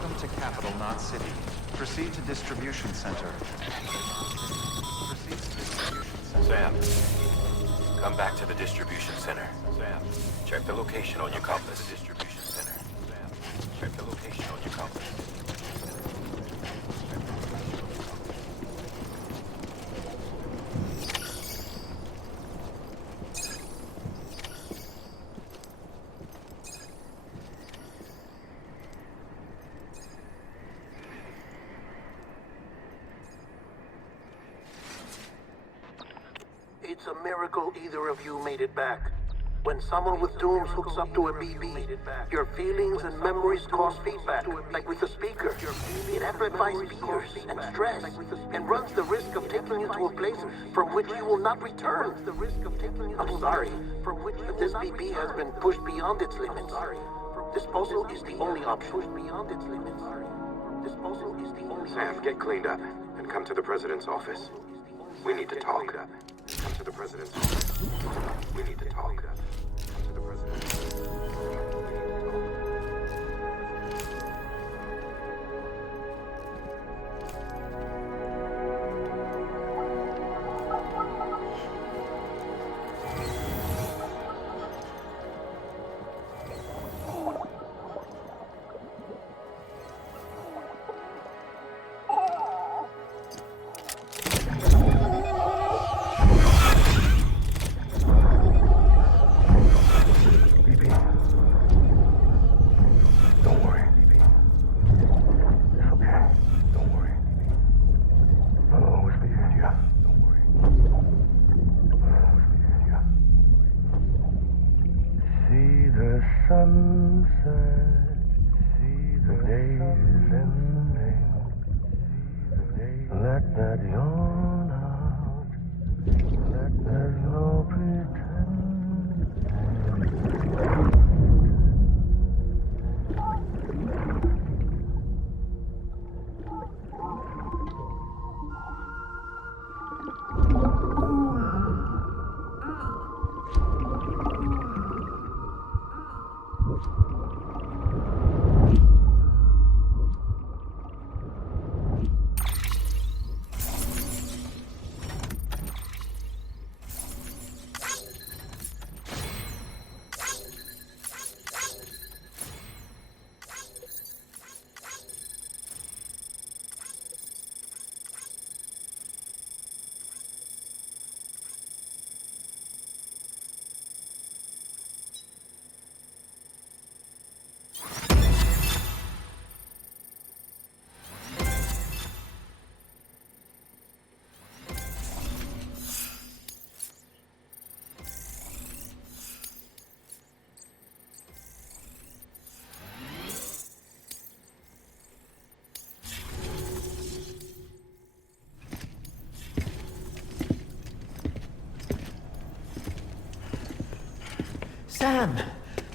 Welcome to Capital, not City. Proceed to Distribution Center. Proceed to Distribution Center. Sam, come back to the distribution center. Sam, check the location on your compass. The distribution center. Sam, check the location on your compass. It's a miracle either of you made it back. When someone with dooms hooks up to a BB, your feelings and memories cause feedback, like with a speaker. It amplifies fears and stress, and runs the risk of taking you to a place from which you will not return. I'm sorry, but this BB has been pushed beyond its limits. Disposal is the only option. Sam, get cleaned up and come to the president's office. We need to talk. Come to the president's office. We need to talk. Come to the president's office. Sam,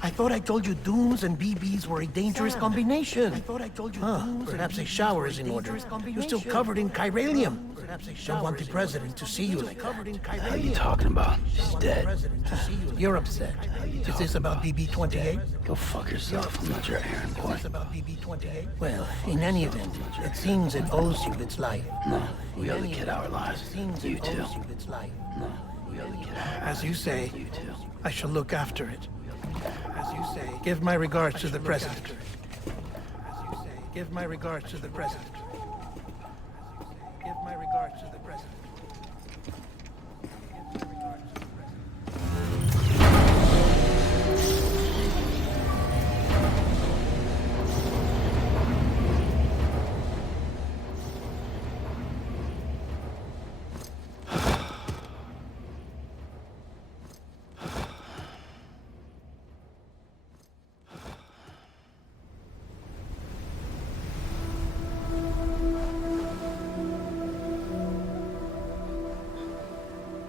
I thought I told you dooms and BBs were a dangerous combination. I thought I told you perhaps a shower is in order. You're still covered in chiralium. Don't want the president to see you like that. What are you talking about? She's dead. You're upset. Is this about BB-28? Go fuck yourself. I'm not your errand boy. About BB-28? Well, in any event, it seems it owes you its life. No, we owe the kid our lives. You too. No, we owe the kid our lives. As you say, You too. I shall look after it. As you say, give my regards to the president. As you say, give my regards to the president. Give my regards to the president.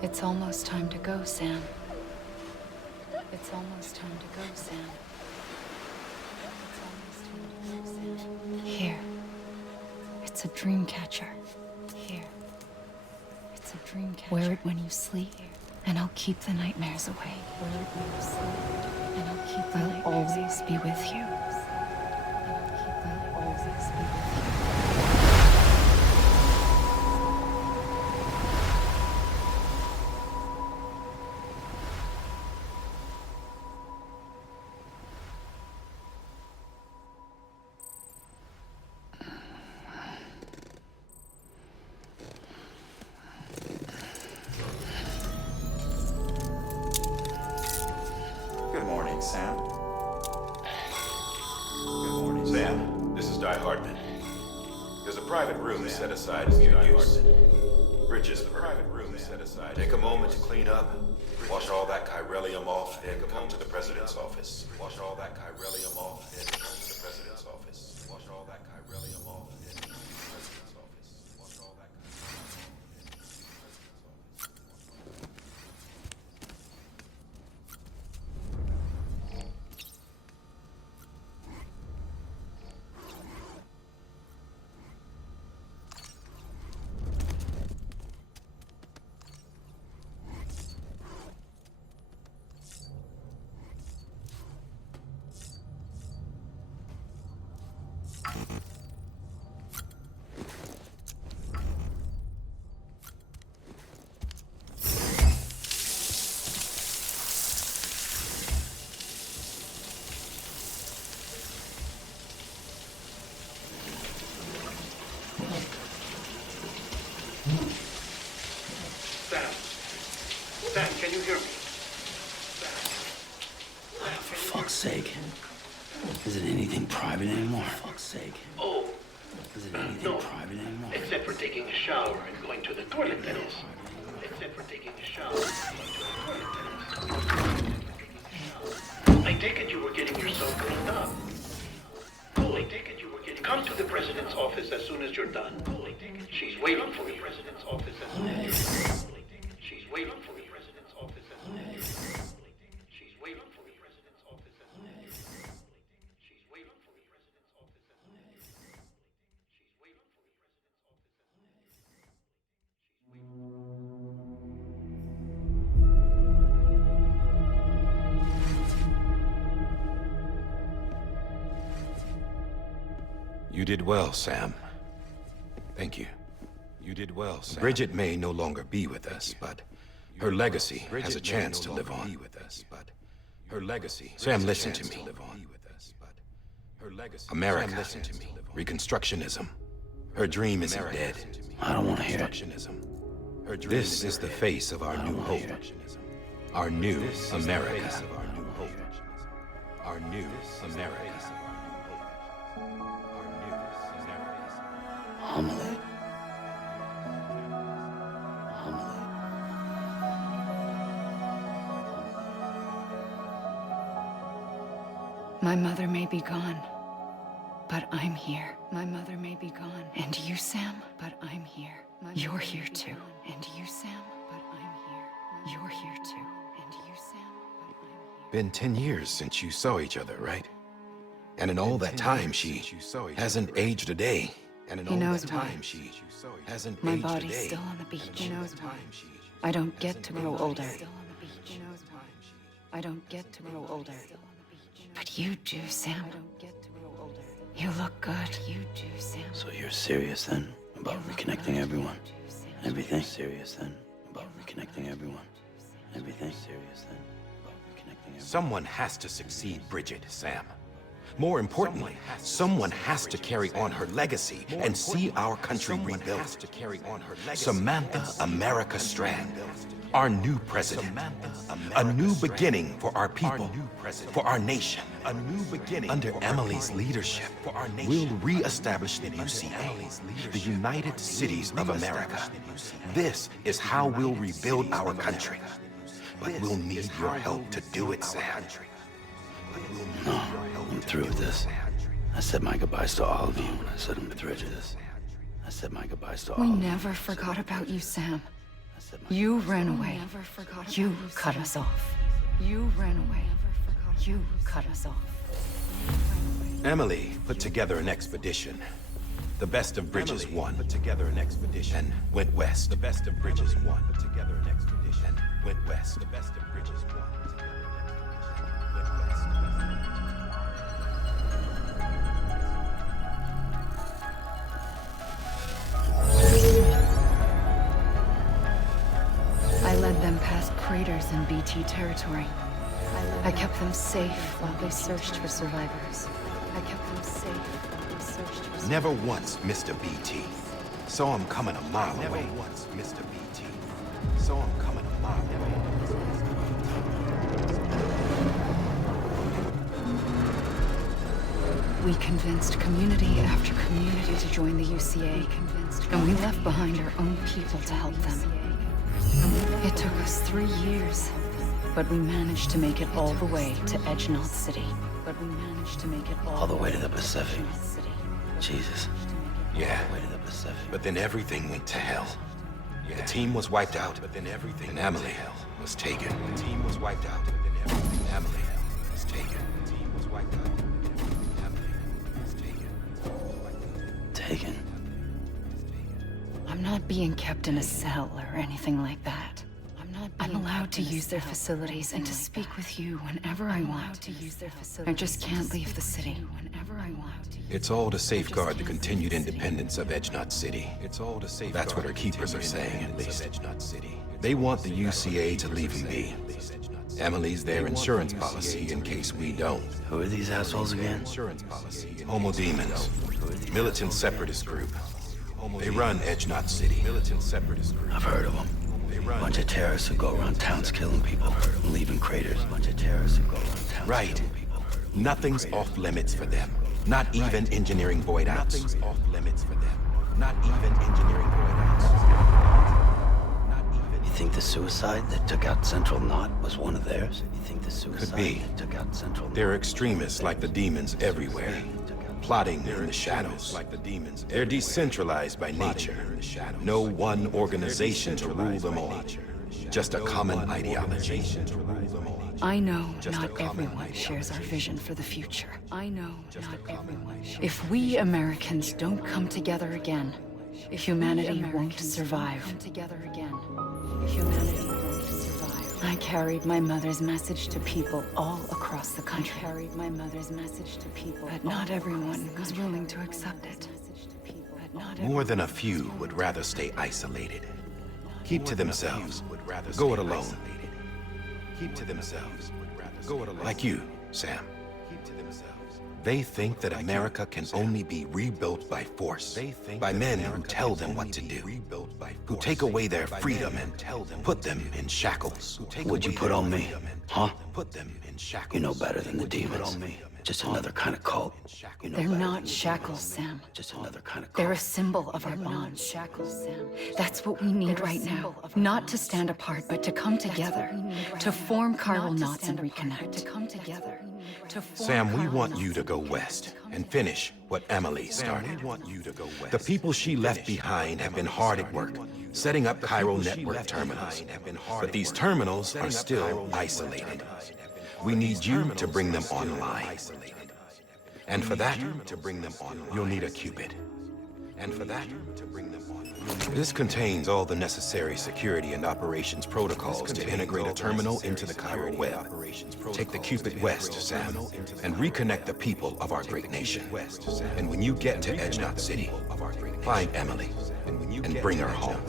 It's almost time to go, Sam. It's almost time to go, Sam. It's almost time to go, Sam. Here. It's a dream catcher. Here. It's a dream catcher. Wear it when you sleep, and I'll keep the nightmares away. Wear it when you sleep, and I'll keep the nightmares away. I'll always be with you. And I'll keep the nightmares away. private room set aside for your use. Bridges, the private room set aside. Take a moment to clean up. Wash all that chiralium off, then come to the president's office. Wash all that chiralium off, then come to the president's office. Wash all that chiralium off, then come to the president's office. Wash all that Sam, can you hear me? For fuck's sake. Is it anything private anymore? For fuck's sake. Oh, Is it anything private anymore? except for taking a shower and going to the toilet, that is. Except for taking a shower and going to the toilet, that is. I take it you were getting yourself cleaned up. Oh, I take it you were getting... Come to the president's office as soon as you're done. Oh, I take it... She's waiting for the president's office as soon as you're done. She's waiting for the president's office as soon as you're done. She's waiting for the president's office as soon as you're done. She's waiting for the president's office as soon as you're done. She's waiting for the president's office as soon as You did well, Sam. Thank you. You did well, Sam. Bridget may no longer be with us, but her legacy has a chance to live on. Her legacy. Sam, listen to me. America, listen to me. Reconstructionism. Her dream isn't dead. I don't want to hear it. This is the face of our new hope. Our new America. Our new America. Homily. My mother may be gone, but I'm here. My mother may be gone. And you, Sam, but I'm here. You're here too. And you, Sam, but I'm here. You're here too. And you, Sam, but I'm here. Been 10 years since you saw each other, right? And in all that time, she hasn't aged a day. And in He all knows that why. time, she hasn't My aged a body's day. still on the beach. He knows why. I don't get to grow older. I don't get to grow older. But you do, Sam. You look good. You do, Sam. So you're serious then about reconnecting everyone? Everything? Serious then about reconnecting everyone? Everything? Serious then about reconnecting everyone? Someone has to succeed Bridget, Sam. More importantly, someone has to carry on her legacy and see our country rebuilt. Samantha America Strand, our new president. A new beginning for our people, for our nation. A new beginning under Emily's leadership. We'll re-establish the UCA, the United Cities of America. This is how we'll rebuild our country. But we'll need your help to do it, Sam. No, I'm through with this. I said my goodbyes to all of you when I said I'm through with this. I said my goodbyes to all We of you. never forgot about you, Sam. You ran away. You cut us off. You ran away. You cut us off. Emily put together an expedition. The best of Bridges won. Put together an expedition and went west. The best of Bridges won. Put together an expedition and went west. The best of Bridges won. I led them past craters in BT territory. I kept them safe while they searched for survivors. I kept them safe while they searched for survivors. Never once missed a BT. Saw him coming a mile away. Never once missed a BT. Saw him coming a mile away. We convinced community after community to join the UCA, and we left behind our own people to help them. It took us 3 years, but we managed to make it all the way to Edgenaut City. All the way to the Pacific. Jesus. Yeah, but then everything went to hell. The team was wiped out, but then everything. And Emily was taken. The team was wiped out, but then everything. Emily was taken. The team was wiped out, but then everything. Emily was taken. Taken? I'm not being kept in a cell or anything like that. I'm allowed to use their facilities and to speak with you whenever I want. I just can't leave the city. It's all to safeguard the continued independence of Edgenaut City. That's what our keepers are saying, at least. They want the UCA to leave them be. Emily's their insurance policy in case we don't. Who are these assholes again? Homo Demons. Militant separatist group. They run Edgenaut City. I've heard of them. Bunch of terrorists who go around towns killing people and leaving craters. Right. Nothing's off limits for them. Not even engineering void outs. Nothing's off limits for them. Not even engineering void outs. You think the suicide that took out Central Knot was one of theirs? You think the suicide Could be. that took out Central Knot? They're extremists like the demons everywhere. Plotting in the shadows. They're decentralized by nature. No one organization to rule them all. Just a common ideology. I know not everyone shares our vision for the future. If we Americans don't come together again, humanity won't survive. I carried my mother's message to people all across the country. But not everyone was willing to accept it. More than a few would rather stay isolated. Keep to themselves. Go it alone. Keep to themselves. Go it alone. Like you, Sam. They think that America can only be rebuilt by force, by men who tell them what to do, who take away their freedom and put them in shackles. What'd you put on me? Huh? You know better than the demons. Just another kind of cult. They're not shackles, Sam. Just another kind of cult. They're a symbol of our bond. That's what we need right now. Not to stand apart, but to come together. To form chiral knots and reconnect. Sam, we want you to go west and finish what Emily started. The people she left behind have been hard at work, setting up chiral network terminals. But these terminals are still isolated. We need you to bring them online. And for that, you'll need a Cupid. This contains all the necessary security and operations protocols to integrate a terminal into the chiral web. Take the Cupid west, Sam, and reconnect the people of our great nation. And when you get to Edgenaut City, find Emily and bring her home.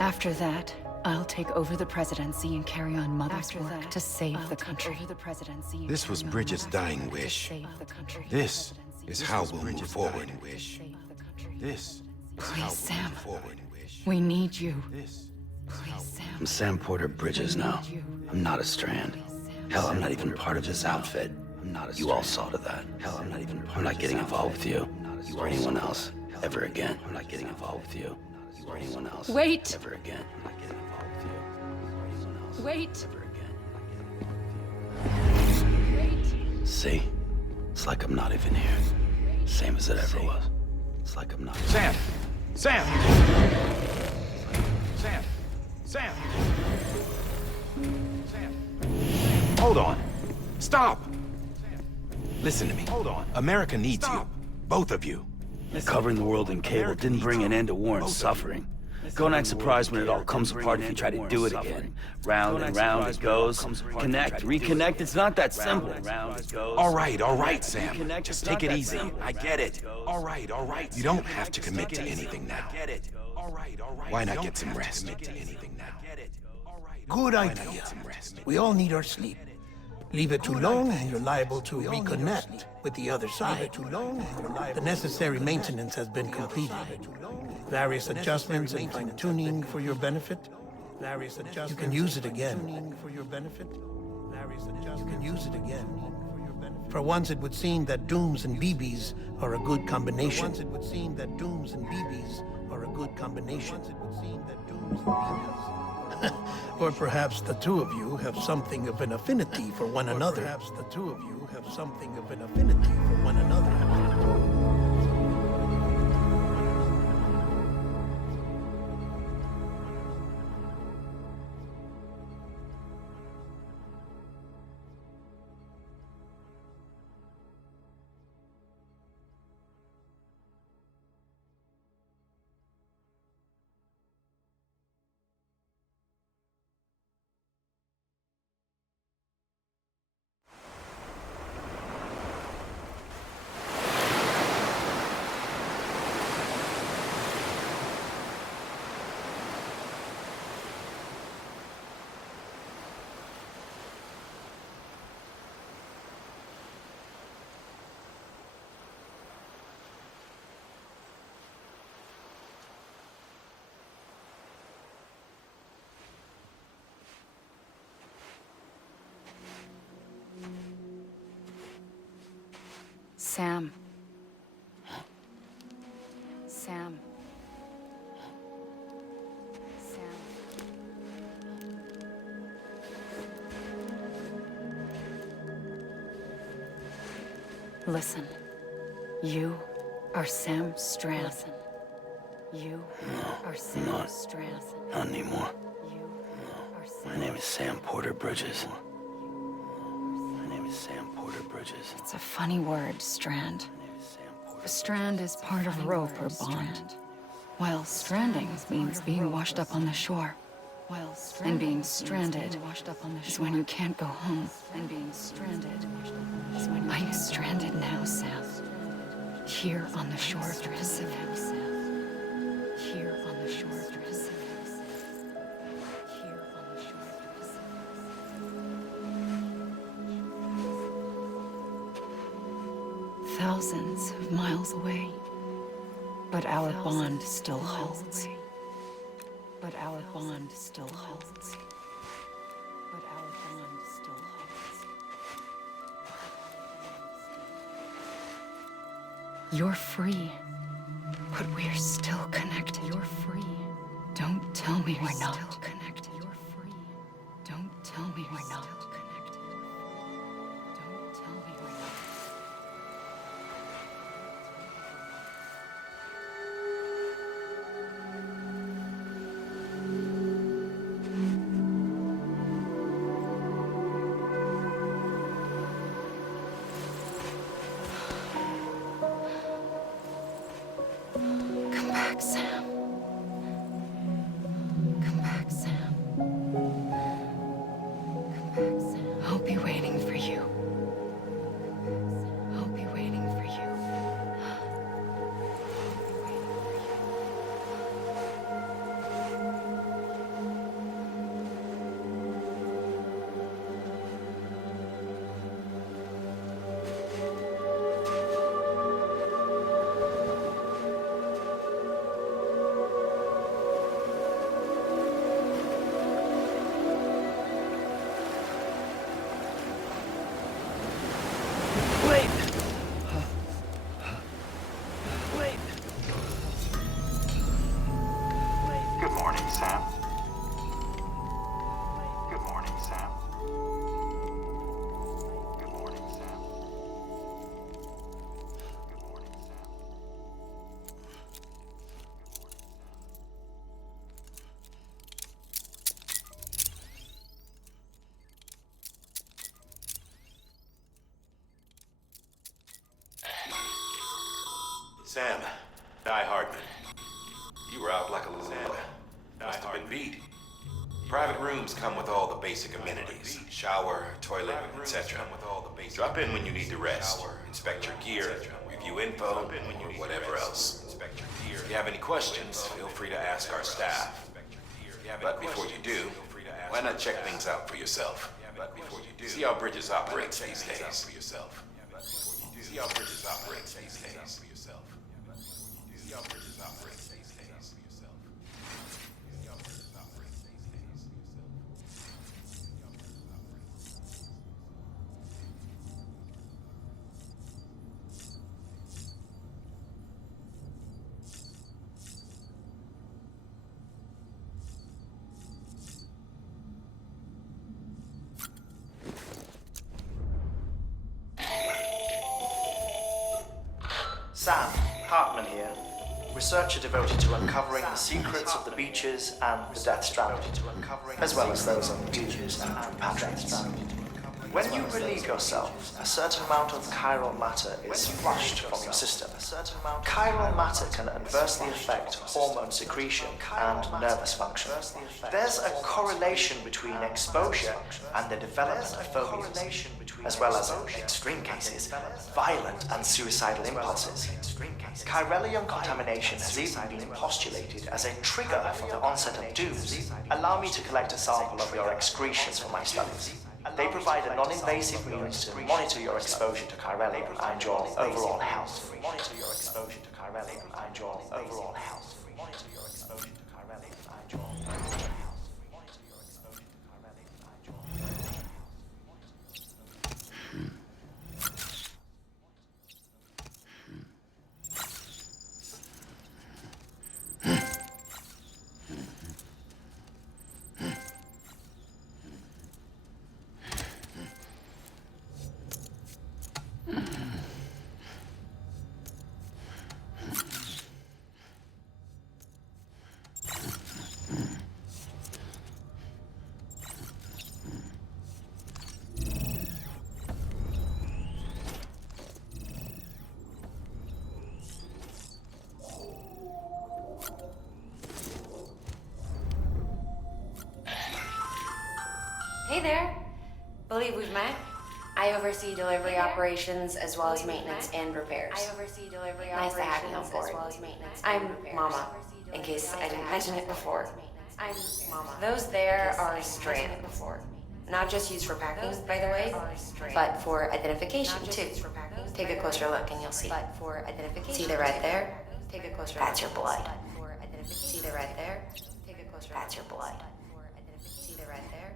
After that, I'll take over the presidency and carry on Mother's work to save the country. This was Bridget's dying wish. This is how we'll move forward. Please, Sam. We need you. I'm Sam Porter Bridges now. I'm not a Strand. Hell, I'm not even part of this outfit. You all saw to that. Hell, I'm not getting involved with you or anyone else ever again. I'm not getting involved with you or anyone else Wait. ever again. I'm not getting involved with you or anyone else Wait. ever again. Wait. See? It's like I'm not even here. Same as it ever was. It's like I'm not. Sam! Sam! Sam! Sam! Sam! Hold on. Stop! Listen to me. Hold on. America needs you. Both of you. Covering the world in cable didn't bring an end to war and suffering. Don't act surprised when it all comes apart if you try to do it again. Round and round it goes. Connect, reconnect, it's not that simple. All right, Sam. Just take it easy. I get it. All right. You don't have to commit to anything now. Why not get some rest? Good idea. We all need our sleep. Leave it too long and you're liable to reconnect with the other side. The necessary maintenance has been completed. Various adjustments and fine-tuning for your benefit. Various adjustments. You can use it again. For your benefit. Various adjustments. You can use it again. For once, it would seem that dooms and BBs are a good combination. For once, it would seem that dooms and BBs are a good combination. It would seem that dooms and BBs. Or perhaps the two of you have something of an affinity for one another. Perhaps the two of you have something of an affinity for one another. Sam. Sam. Sam. Listen. You are Sam Strand. Listen. You are Sam Strand. Not anymore. You are Sam. My name is Sam Porter Bridges. My name is Sam Porter Bridges. It's a funny word, Strand. A strand is part of rope or bond, while stranding means being washed up on the shore. And being stranded is when you can't go home. And being stranded is when I'm stranded now, Sam. Here on the shore of the Pacific. Here on the shore of the Pacific. Here on the shore of the Pacific. Thousands of miles away, but our bond still holds. But our bond still holds. But our bond still holds. You're free, but we're still connected. You're free. Don't tell me we're not still connected. You're free. Don't tell me we're not connected. Don't tell me we're not. Come back, Sam. Come back, Sam. Come back, Sam. I'll be waiting for you. I'll be waiting for you. Wait! Wait! Good morning, Sam. Good morning, Sam. Good morning, Sam. Good morning, Sam. Sam, Die Hardman. You were out like a little Santa. Must have been beat. Private rooms come with all the basic amenities. Shower, toilet, etc. Drop in when you need to rest. Inspect your gear, review info, or whatever else. If you have any questions, feel free to ask our staff. But before you do, why not check things out for yourself? See how Bridges operates these days. See how Bridges operates these days. See how Bridges operates these days. Sam Hartman here, researcher devoted to uncovering the secrets of the beaches and the Death Stranding, as well as those on the dunes and Patrick Strand. When you relieve yourself, a certain amount of chiral matter is flushed from your system. Chiral matter can adversely affect hormone secretion and nervous function. There's a correlation between exposure and the development of phobias, as well as, in extreme cases, violent and suicidal impulses. Chiralium contamination has even been postulated as a trigger for the onset of dooms. Allow me to collect a sample of your excretions for my studies. They provide a non-invasive means to monitor your exposure to chiralium and your overall health. Monitor your exposure to chiralium and your overall health. Monitor your exposure to chiralium and your overall health. Hey there. Believe we've met. I oversee delivery operations as well as maintenance and repairs. Nice to have you on board. I'm Mama, in case I didn't mention it before. Those there are strand. Not just used for packing, by the way, but for identification too. Take a closer look and you'll see. See the red there? That's your blood. See the red there? That's your blood. See the red there?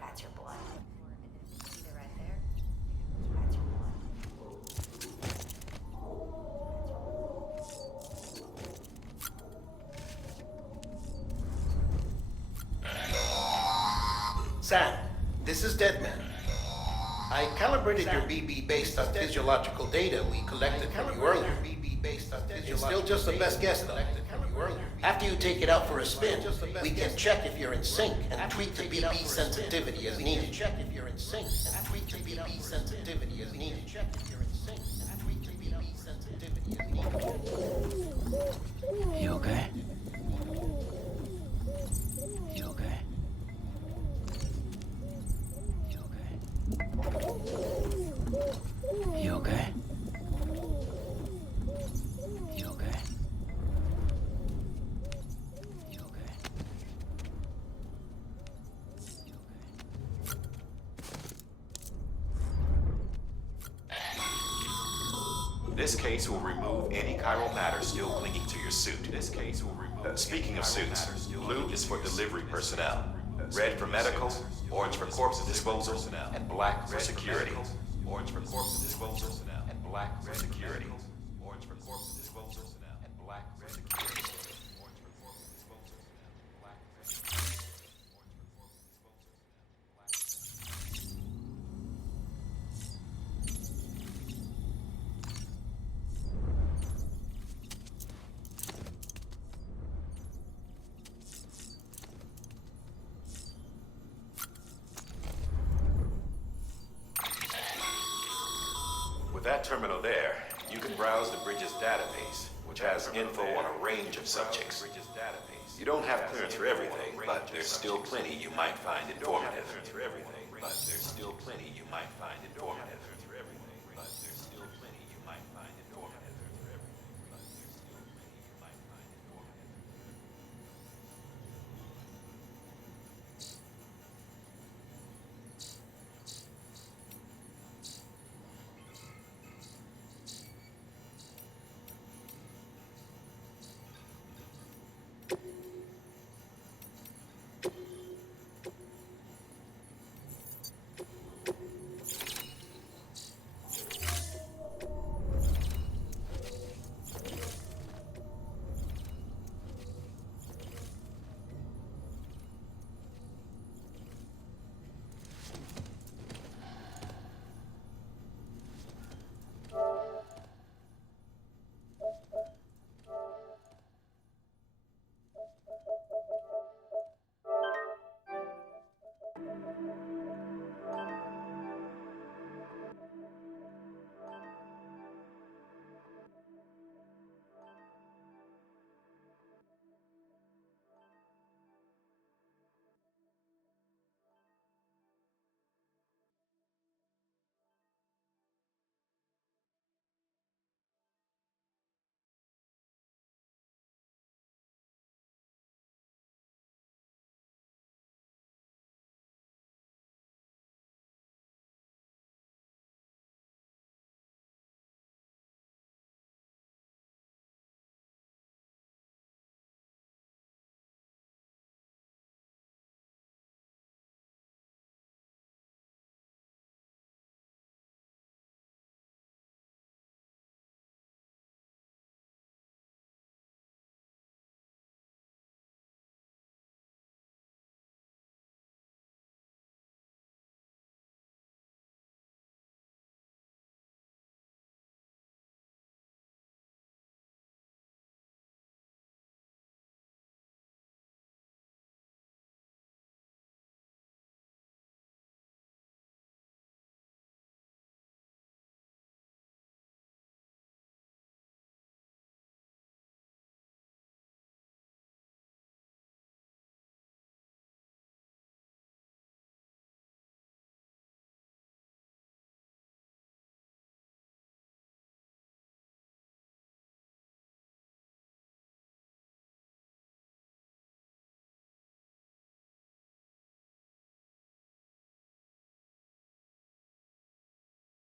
That's your blood. See the red there? That's your blood. Sam, this is Deadman. I calibrated your BB based on physiological data we collected from you earlier. It's still just the best guess, though. After you take it out for a spin, we can check if you're in sync and tweak the BB sensitivity as needed. You okay? You okay? You okay? You okay? You okay? You okay? This case will remove any chiral matter still clinging to your suit. Speaking of suits, blue is for delivery personnel, red for medical, orange for corpse disposal, and black for security. Orange for corpse disposal, and black for security. Orange for corpse disposal, and black for security. With that terminal there, you can browse the Bridges database, which has info on a range of subjects. You don't have clearance for everything, but there's still plenty you might find informative.